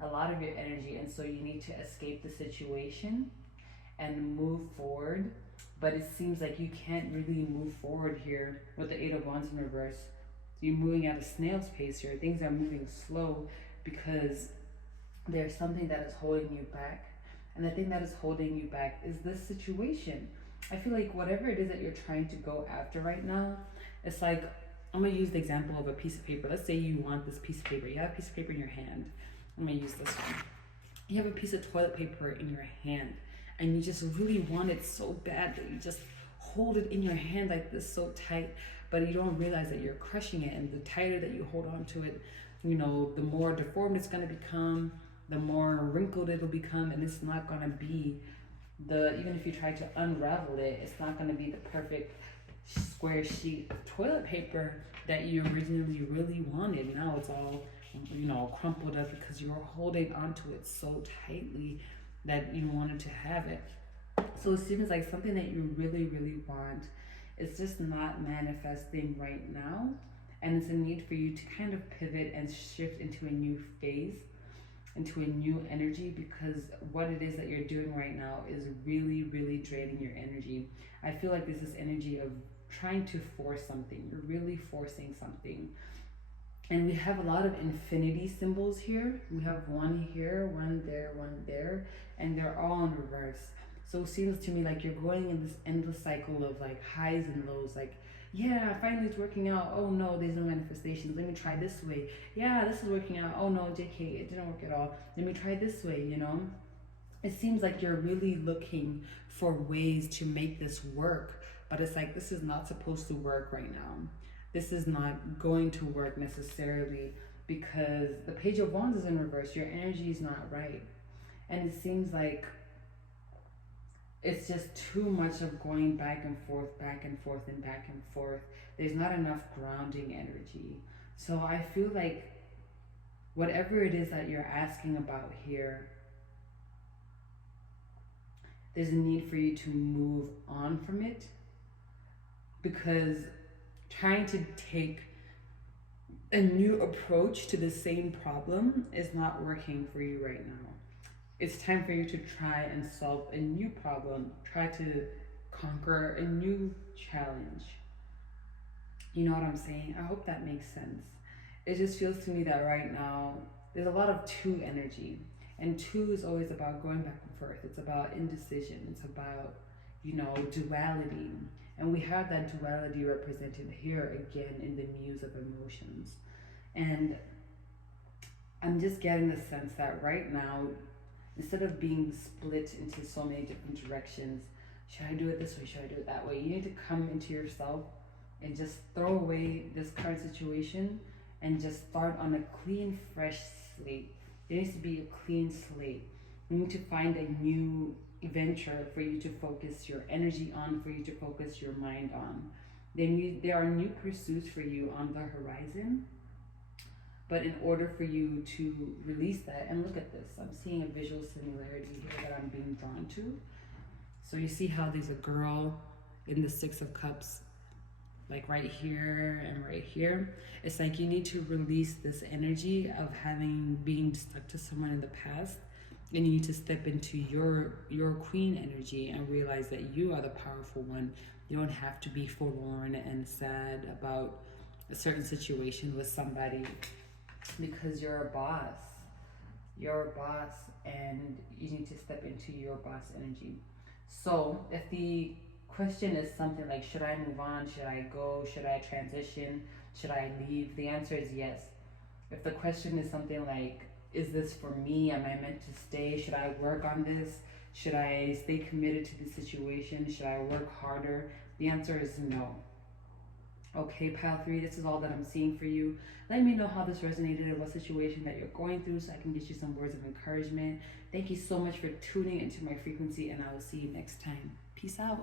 And so you need to escape the situation and move forward. But it seems like you can't really move forward here with the Eight of Wands in reverse. You're moving at a snail's pace here. Things are moving slow because there's something that is holding you back. And the thing that is holding you back is this situation. I feel like whatever it is that you're trying to go after right now, it's like, I'm going to use the example of a piece of paper. Let's say you want this piece of paper. You have a piece of paper in your hand. I'm going to use this one. You have a piece of toilet paper in your hand, and you just really want it so bad that you just hold it in your hand like this so tight, but you don't realize that you're crushing it. And the tighter that you hold on to it, the more deformed it's going to become, the more wrinkled it'll become, and it's not going to be even if you try to unravel it, it's not going to be the perfect square sheet of toilet paper that you originally really wanted. Now it's all crumpled up because you were holding onto it so tightly that you wanted to have it. So it seems like something that you really, really want is just not manifesting right now, and it's a need for you to kind of pivot and shift into a new phase, into a new energy, because what it is that you're doing right now is really, really draining your energy. I feel like there's this energy of trying to force something. You're really forcing something. And we have a lot of infinity symbols here. We have one here, one there, and they're all in reverse. So it seems to me like you're going in this endless cycle of like highs and lows. Like, yeah, finally it's working out. Oh no, there's no manifestations. Let me try this way. Yeah, this is working out. Oh no, JK, it didn't work at all. Let me try this way, you know? It seems like you're really looking for ways to make this work, but it's like this is not supposed to work right now. This is not going to work necessarily because the Page of Wands is in reverse. Your energy is not right. And it seems like it's just too much of going back and forth, back and forth, and back and forth. There's not enough grounding energy. So I feel like whatever it is that you're asking about here, there's a need for you to move on from it, because trying to take a new approach to the same problem is not working for you right now. It's time for you to try and solve a new problem, try to conquer a new challenge. You know what I'm saying? I hope that makes sense. It just feels to me that right now there's a lot of two energy, and two is always about going back and forth. It's about indecision. It's about, you know, duality. And we have that duality represented here again in the Muse of Emotions. And I'm just getting the sense that right now, instead of being split into so many different directions, should I do it this way? Should I do it that way? You need to come into yourself and just throw away this current situation and just start on a clean, fresh slate. There needs to be a clean slate. You need to find a new venture for you to focus your energy on, for you to focus your mind on. There are new pursuits for you on the horizon. But in order for you to release that, and look at this, I'm seeing a visual similarity here that I'm being drawn to. So you see how there's a girl in the Six of Cups, like right here and right here. It's like you need to release this energy of being stuck to someone in the past, and you need to step into your queen energy and realize that you are the powerful one. You don't have to be forlorn and sad about a certain situation with somebody, because you're a boss. You're a boss, and you need to step into your boss energy. So if the question is something like, should I move on? Should I go? Should I transition? Should I leave? The answer is yes. If the question is something like, is this for me? Am I meant to stay? Should I work on this? Should I stay committed to the situation? Should I work harder? The answer is no. Okay, pile 3, this is all that I'm seeing for you. Let me know how this resonated and what situation that you're going through so I can get you some words of encouragement. Thank you so much for tuning into my frequency, and I will see you next time. Peace out.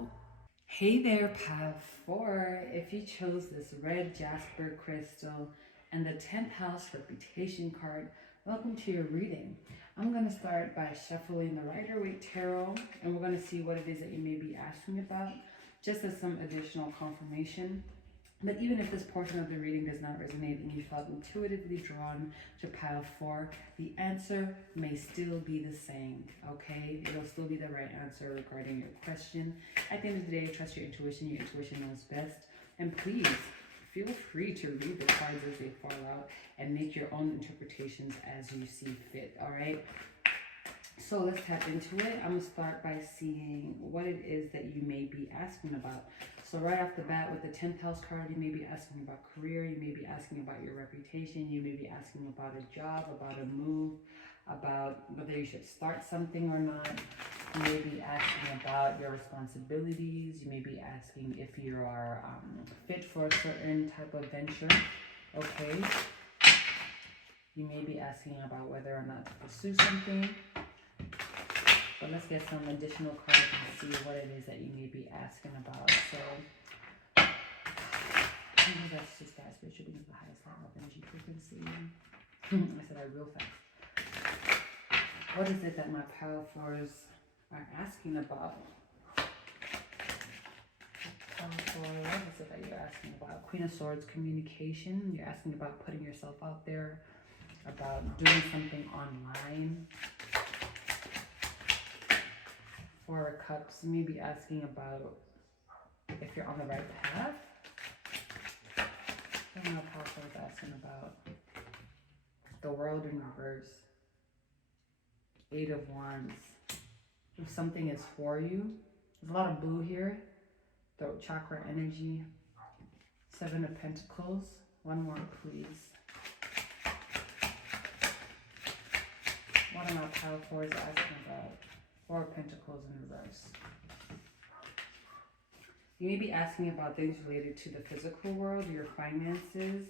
Hey there, pile 4. If you chose this red Jasper crystal and the 10th house reputation card, welcome to your reading. I'm going to start by shuffling the Rider-Waite Tarot, and we're going to see what it is that you may be asking about, just as some additional confirmation. But even if this portion of the reading does not resonate and you felt intuitively drawn to pile 4, the answer may still be the same, okay? It'll still be the right answer regarding your question. At the end of the day, trust your intuition. Your intuition knows best. And please, feel free to read the cards as they fall out and make your own interpretations as you see fit, all right? So let's tap into it. I'm going to start by seeing what it is that you may be asking about. So right off the bat with the 10th house card, you may be asking about career, you may be asking about your reputation, you may be asking about a job, about a move, about whether you should start something or not. You may be asking about your responsibilities, you may be asking if you are fit for a certain type of venture, okay? You may be asking about whether or not to pursue something. But let's get some additional cards and see what it is that you may be asking about. So, that's just that spiritual being the highest level of energy frequency. I said that real fast. What is it that my pile 4s are asking about? Pile 4, what is it that you're asking about? Queen of Swords, communication. You're asking about putting yourself out there, about doing something online. 4 of Cups, you may be asking about if you're on the right path. I don't know if Papa was asking about the world in reverse. 8 of Wands. If something is for you, there's a lot of blue here. Throat chakra energy. 7 of Pentacles. One more, please. What am I pile 4 is asking about? 4 of Pentacles in reverse. You may be asking about things related to the physical world, your finances,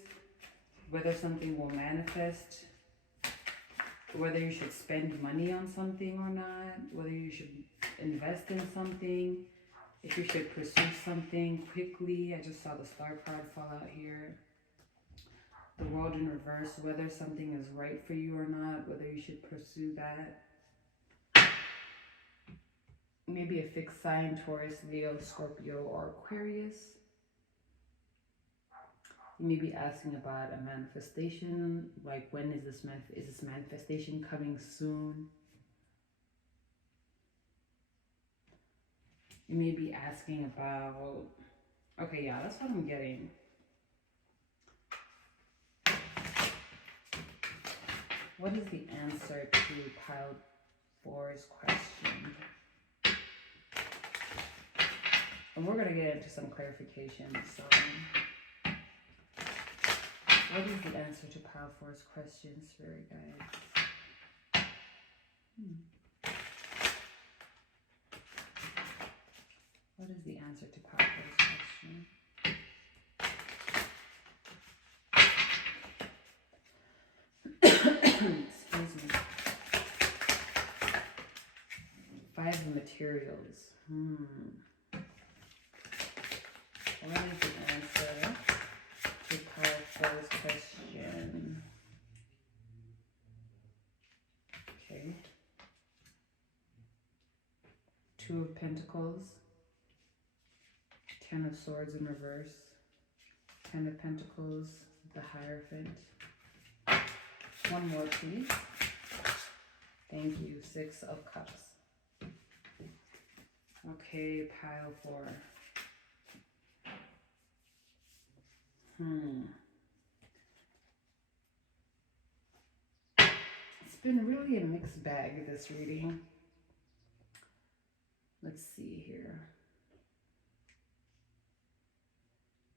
whether something will manifest, whether you should spend money on something or not, whether you should invest in something, if you should pursue something quickly. I just saw the star card fall out here. The world in reverse, whether something is right for you or not, whether you should pursue that. Maybe a fixed sign, Taurus, Leo, Scorpio, or Aquarius. You may be asking about a manifestation, like when is this manifestation coming soon? You may be asking about, okay, yeah, that's what I'm getting. What is the answer to pile 4's question? And we're going to get into some clarification. So, what is the answer to pile 4's question, Spirit Guides? What is the answer to pile 4's question? Excuse me. 5 of materials. What is the answer to pile 4's question? Okay. 2 of Pentacles. 10 of Swords in reverse. 10 of Pentacles. The Hierophant. One more, please. Thank you. 6 of Cups. Okay, pile 4. It's been really a mixed bag, this reading. Let's see here.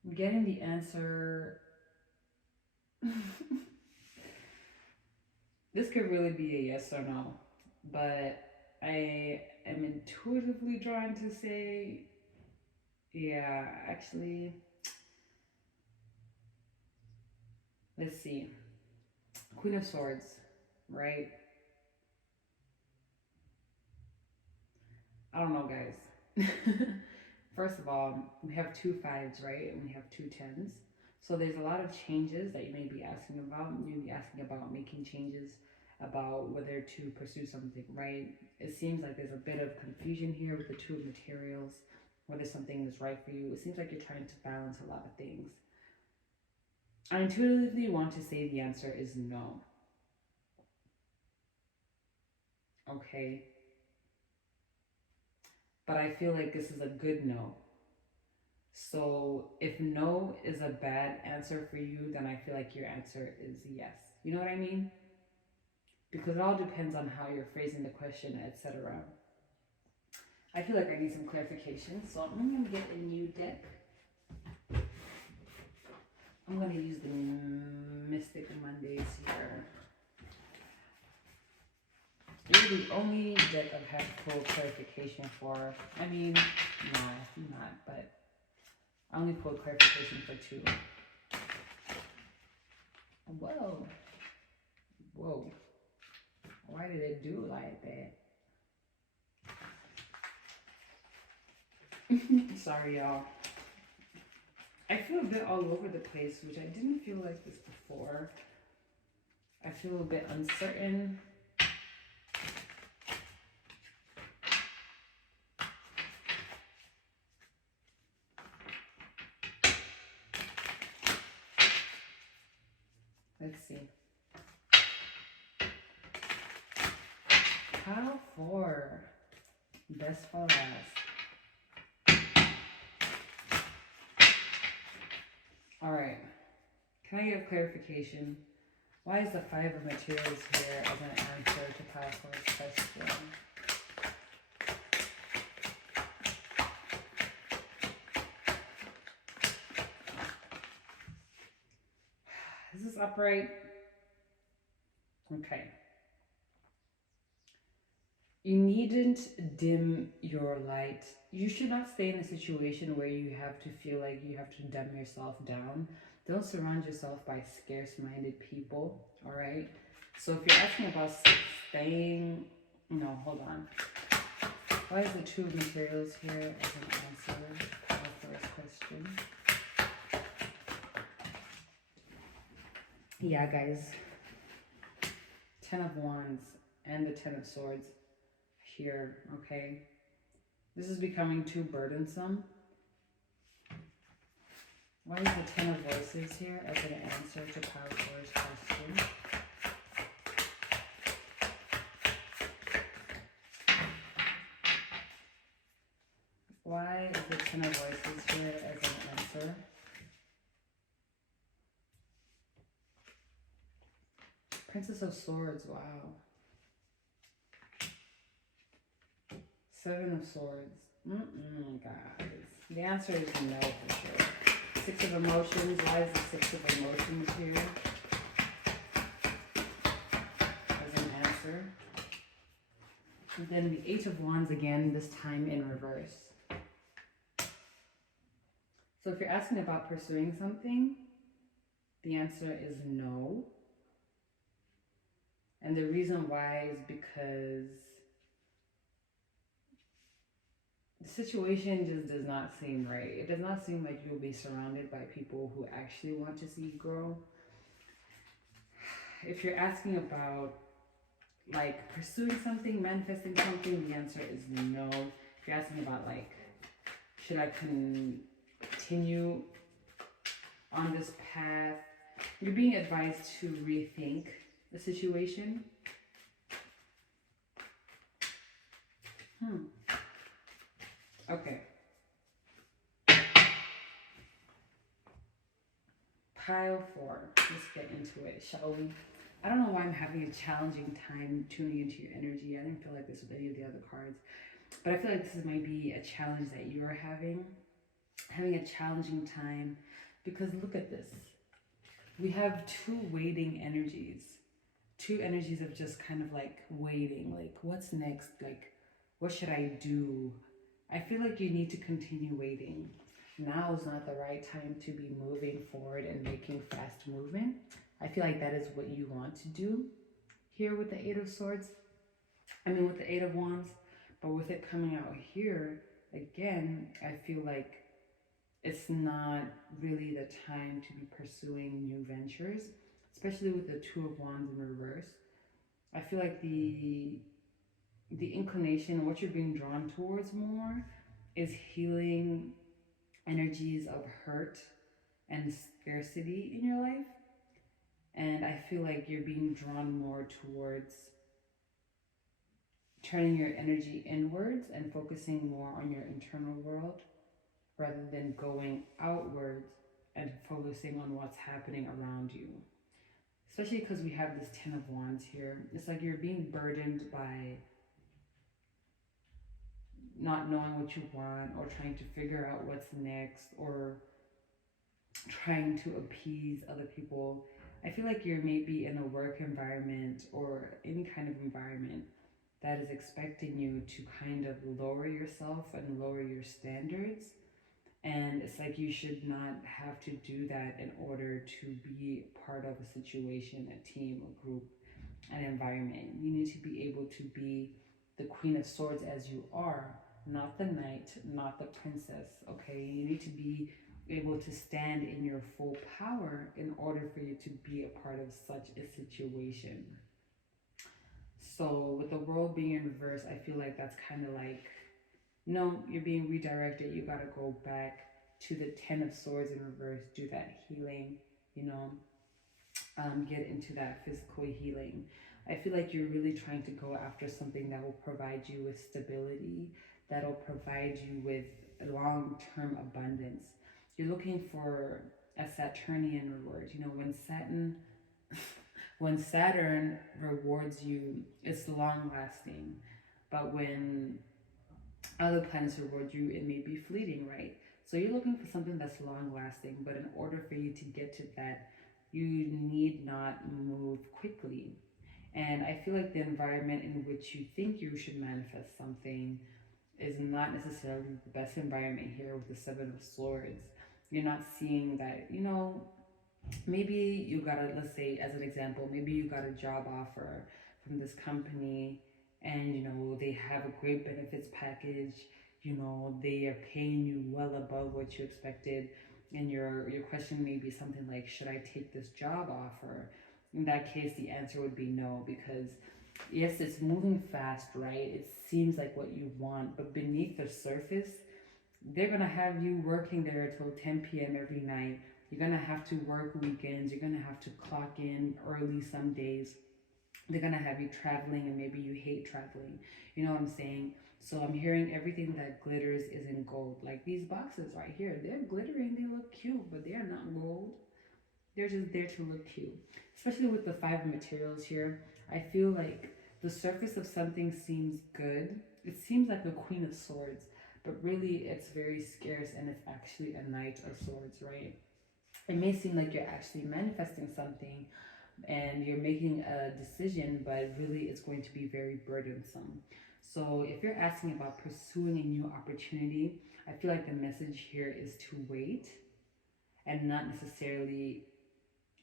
I'm getting the answer. This could really be a yes or no, but I am intuitively drawn to say, yeah, actually, let's see. Queen of Swords, right? I don't know, guys. First of all, we have 2 5s, right? And we have 2 10s. So there's a lot of changes that you may be asking about. You may be asking about making changes, about whether to pursue something, right? It seems like there's a bit of confusion here with the 2 of materials, whether something is right for you. It seems like you're trying to balance a lot of things. I intuitively want to say the answer is no. Okay. But I feel like this is a good no. So if no is a bad answer for you, then I feel like your answer is yes. You know what I mean? Because it all depends on how you're phrasing the question, etc. I feel like I need some clarification, so I'm going to get a new deck. I'm going to use the Mystic Mondays here. You're the only deck I've had full clarification for. I mean, not, but I only pulled clarification for 2. Whoa. Whoa. Why did it do like that? Sorry, y'all. I feel a bit all over the place, which I didn't feel like this before. I feel a bit uncertain. Let's see. Pile 4. Best for last. All right. Can I get clarification? Why is the Five of Materials here as an answer to Passport's question? Is this upright? Okay. You needn't dim your light. You should not stay in a situation where you have to feel like you have to dumb yourself down. Don't surround yourself by scarce-minded people, all right? So if you're asking about staying, no, hold on. Why is the Two of Materials here as an answer to our first question? Yeah, guys. Ten of Wands and the Ten of Swords here, okay? This is becoming too burdensome. Why is the Ten of Voices here as an answer to Passport's question? Why is the Ten of Voices here as an answer? Princess of Swords, wow. Seven of Swords. Guys. The answer is no for sure. Six of Emotions. Why is the Six of Emotions here as an answer? And then the Eight of Wands again, this time in reverse. So if you're asking about pursuing something, the answer is no. And the reason why is because the situation just does not seem right. It does not seem like you'll be surrounded by people who actually want to see you grow. If you're asking about like pursuing something, manifesting something, the answer is no. If you're asking about like, should I continue on this path, you're being advised to rethink the situation. Okay. Pile 4. Let's get into it, shall we? I don't know why I'm having a challenging time tuning into your energy. I didn't feel like this with any of the other cards. But I feel like this might be a challenge that you are having a challenging time, because look at this. We have two waiting energies. Two energies of just kind of like waiting, like what's next? Like, what should I do? I feel like you need to continue waiting. Now is not the right time to be moving forward and making fast movement. I feel like that is what you want to do here with the Eight of Swords. With the Eight of Wands. But with it coming out here, again, I feel like it's not really the time to be pursuing new ventures, especially with the Two of Wands in reverse. I feel like the inclination, what you're being drawn towards more, is healing energies of hurt and scarcity in your life. And I feel like you're being drawn more towards turning your energy inwards and focusing more on your internal world rather than going outwards and focusing on what's happening around you. Especially because we have this Ten of Wands here. It's like you're being burdened by not knowing what you want, or trying to figure out what's next, or trying to appease other people. I feel like you're maybe in a work environment or any kind of environment that is expecting you to kind of lower yourself and lower your standards. And it's like you should not have to do that in order to be part of a situation, a team, a group, an environment. You need to be able to be the Queen of Swords as you are, not the Knight, not the Princess, okay? You need to be able to stand in your full power in order for you to be a part of such a situation. So with the world being in reverse, I feel like that's kind of like, no, you're being redirected. You got to go back to the Ten of Swords in reverse, do that healing, get into that physical healing. I feel like you're really trying to go after something that will provide you with stability, that'll provide you with long-term abundance. You're looking for a Saturnian reward. You know, when Saturn rewards you, it's long lasting. But when other planets reward you, it may be fleeting, right? So you're looking for something that's long lasting, but in order for you to get to that, you need not move quickly. And I feel like the environment in which you think you should manifest something is not necessarily the best environment here with the Seven of Swords. You're not seeing that, you know, maybe you got a, let's say as an example, maybe you got a job offer from this company and, you know, they have a great benefits package, you know, they are paying you well above what you expected. And your question may be something like, should I take this job offer? In that case, the answer would be no, because yes, it's moving fast, right? It seems like what you want, but beneath the surface, they're gonna have you working there till 10 p.m. every night. You're gonna have to work weekends. You're gonna have to clock in early some days. They're gonna have you traveling, and maybe you hate traveling. You know what I'm saying? So I'm hearing everything that glitters is in gold. Like these boxes right here, they're glittering, they look cute, but they are not gold. They're just there to look cute. Especially with the 5 materials here, I feel like the surface of something seems good. It seems like a Queen of Swords, but really it's very scarce and it's actually a Knight of Swords, right? It may seem like you're actually manifesting something and you're making a decision, but really it's going to be very burdensome. So if you're asking about pursuing a new opportunity, I feel like the message here is to wait and not necessarily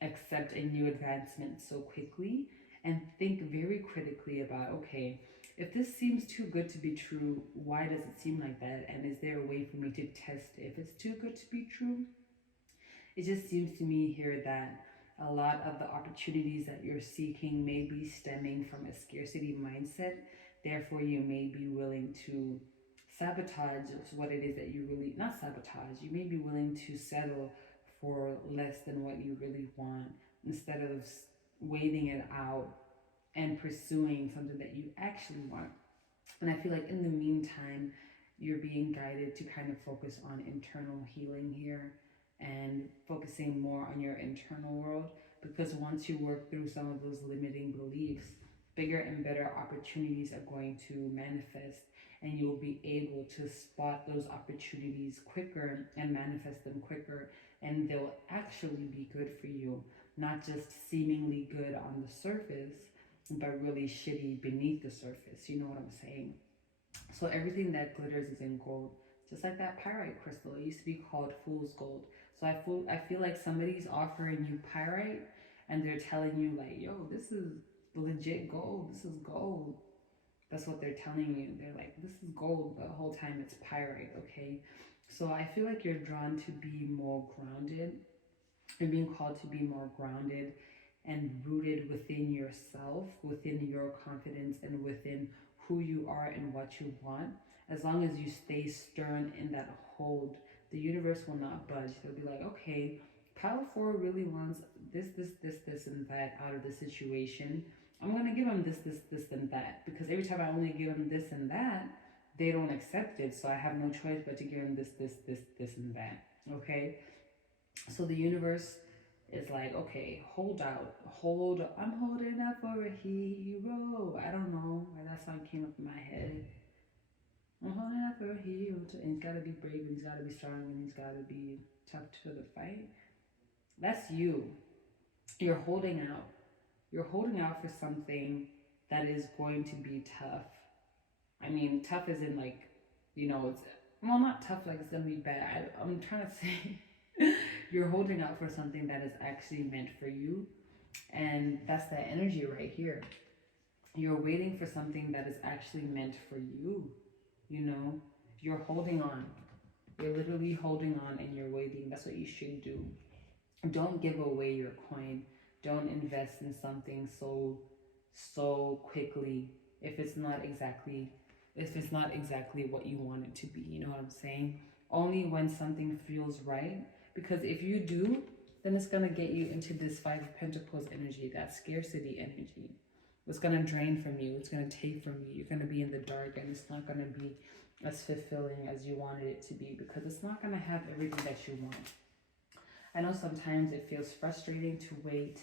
accept a new advancement so quickly, and think very critically about, okay, if this seems too good to be true, why does it seem like that? And is there a way for me to test if it's too good to be true? It just seems to me here that a lot of the opportunities that you're seeking may be stemming from a scarcity mindset. Therefore, you may be willing to sabotage what it is that you really, not sabotage, you may be willing to settle for less than what you really want instead of waiting it out and pursuing something that you actually want. And I feel like in the meantime, you're being guided to kind of focus on internal healing here and focusing more on your internal world, because once you work through some of those limiting beliefs, bigger and better opportunities are going to manifest, and you'll be able to spot those opportunities quicker and manifest them quicker, and they'll actually be good for you, not just seemingly good on the surface, but really shitty beneath the surface. You know what I'm saying? So everything that glitters is in gold. Just like that pyrite crystal. It used to be called fool's gold. So I feel like somebody's offering you pyrite and they're telling you like, yo, this is legit gold. This is gold. That's what they're telling you. They're like, this is gold, but the whole time it's pyrite, okay? So I feel like you're drawn to be more grounded. You're being called to be more grounded and rooted within yourself, within your confidence, and within who you are and what you want. As long as you stay stern in that hold, the universe will not budge. They'll be like, okay, Pile 4 really wants this, and that out of the situation. I'm going to give them this, and that. Because every time I only give them this and that, they don't accept it. So I have no choice but to give them this, and that. Okay? So the universe is like, okay, hold out. I'm holding out for a hero. I don't know why that song came up in my head. I'm holding out for a hero. And he's got to be brave, and he's got to be strong, and he's got to be tough to the fight. That's you. You're holding out. You're holding out for something that is going to be tough. I mean, tough as in like, you know, it's, well, not tough like it's going to be bad. I'm trying to say you're holding out for something that is actually meant for you. And that's that energy right here. You're waiting for something that is actually meant for you. You know, you're holding on. You're literally holding on and you're waiting. That's what you should do. Don't give away your coin. Don't invest in something so quickly if it's not exactly what you want it to be. You know what I'm saying? Only when something feels right. Because if you do, then it's gonna get you into this 5 of Pentacles energy, that scarcity energy. It's gonna drain from you. It's gonna take from you. You're gonna be in the dark, and it's not gonna be as fulfilling as you wanted it to be, because it's not gonna have everything that you want. I know sometimes it feels frustrating to wait,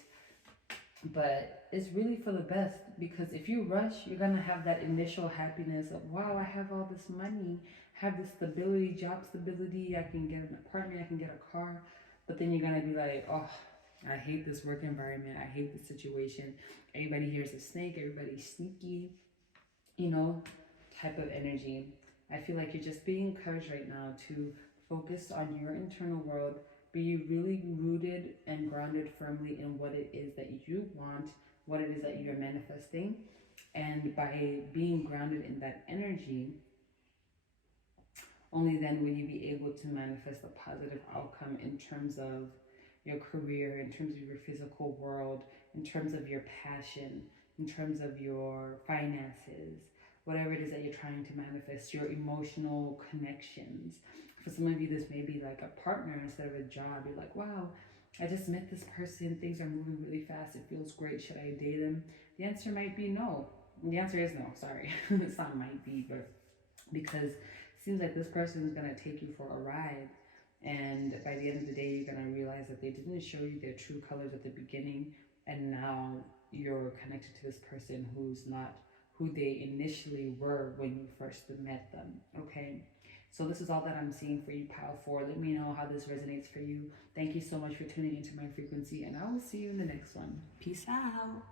but it's really for the best, because if you rush, you're gonna have that initial happiness of, wow, I have all this money, have this stability, job stability, I can get an apartment, I can get a car, but then you're gonna be like, oh, I hate this work environment, I hate this situation, everybody here's a snake, everybody's sneaky, you know, type of energy. I feel like you're just being encouraged right now to focus on your internal world, be really rooted and grounded firmly in what it is that you want, what it is that you're manifesting. And by being grounded in that energy, only then will you be able to manifest a positive outcome in terms of your career, in terms of your physical world, in terms of your passion, in terms of your finances, whatever it is that you're trying to manifest, your emotional connections. For some of you, this may be like a partner instead of a job. You're like, wow, I just met this person, things are moving really fast, it feels great, should I date them? The answer might be no. The answer is no, sorry. It's not might be, but because it seems like this person is going to take you for a ride, and by the end of the day you're going to realize that they didn't show you their true colors at the beginning, and now you're connected to this person who's not who they initially were when you first met them. Okay, so this is all that I'm seeing for you, pile 4. Let me know how this resonates for you. Thank you so much for tuning into my frequency, and I will see you in the next one. Peace out.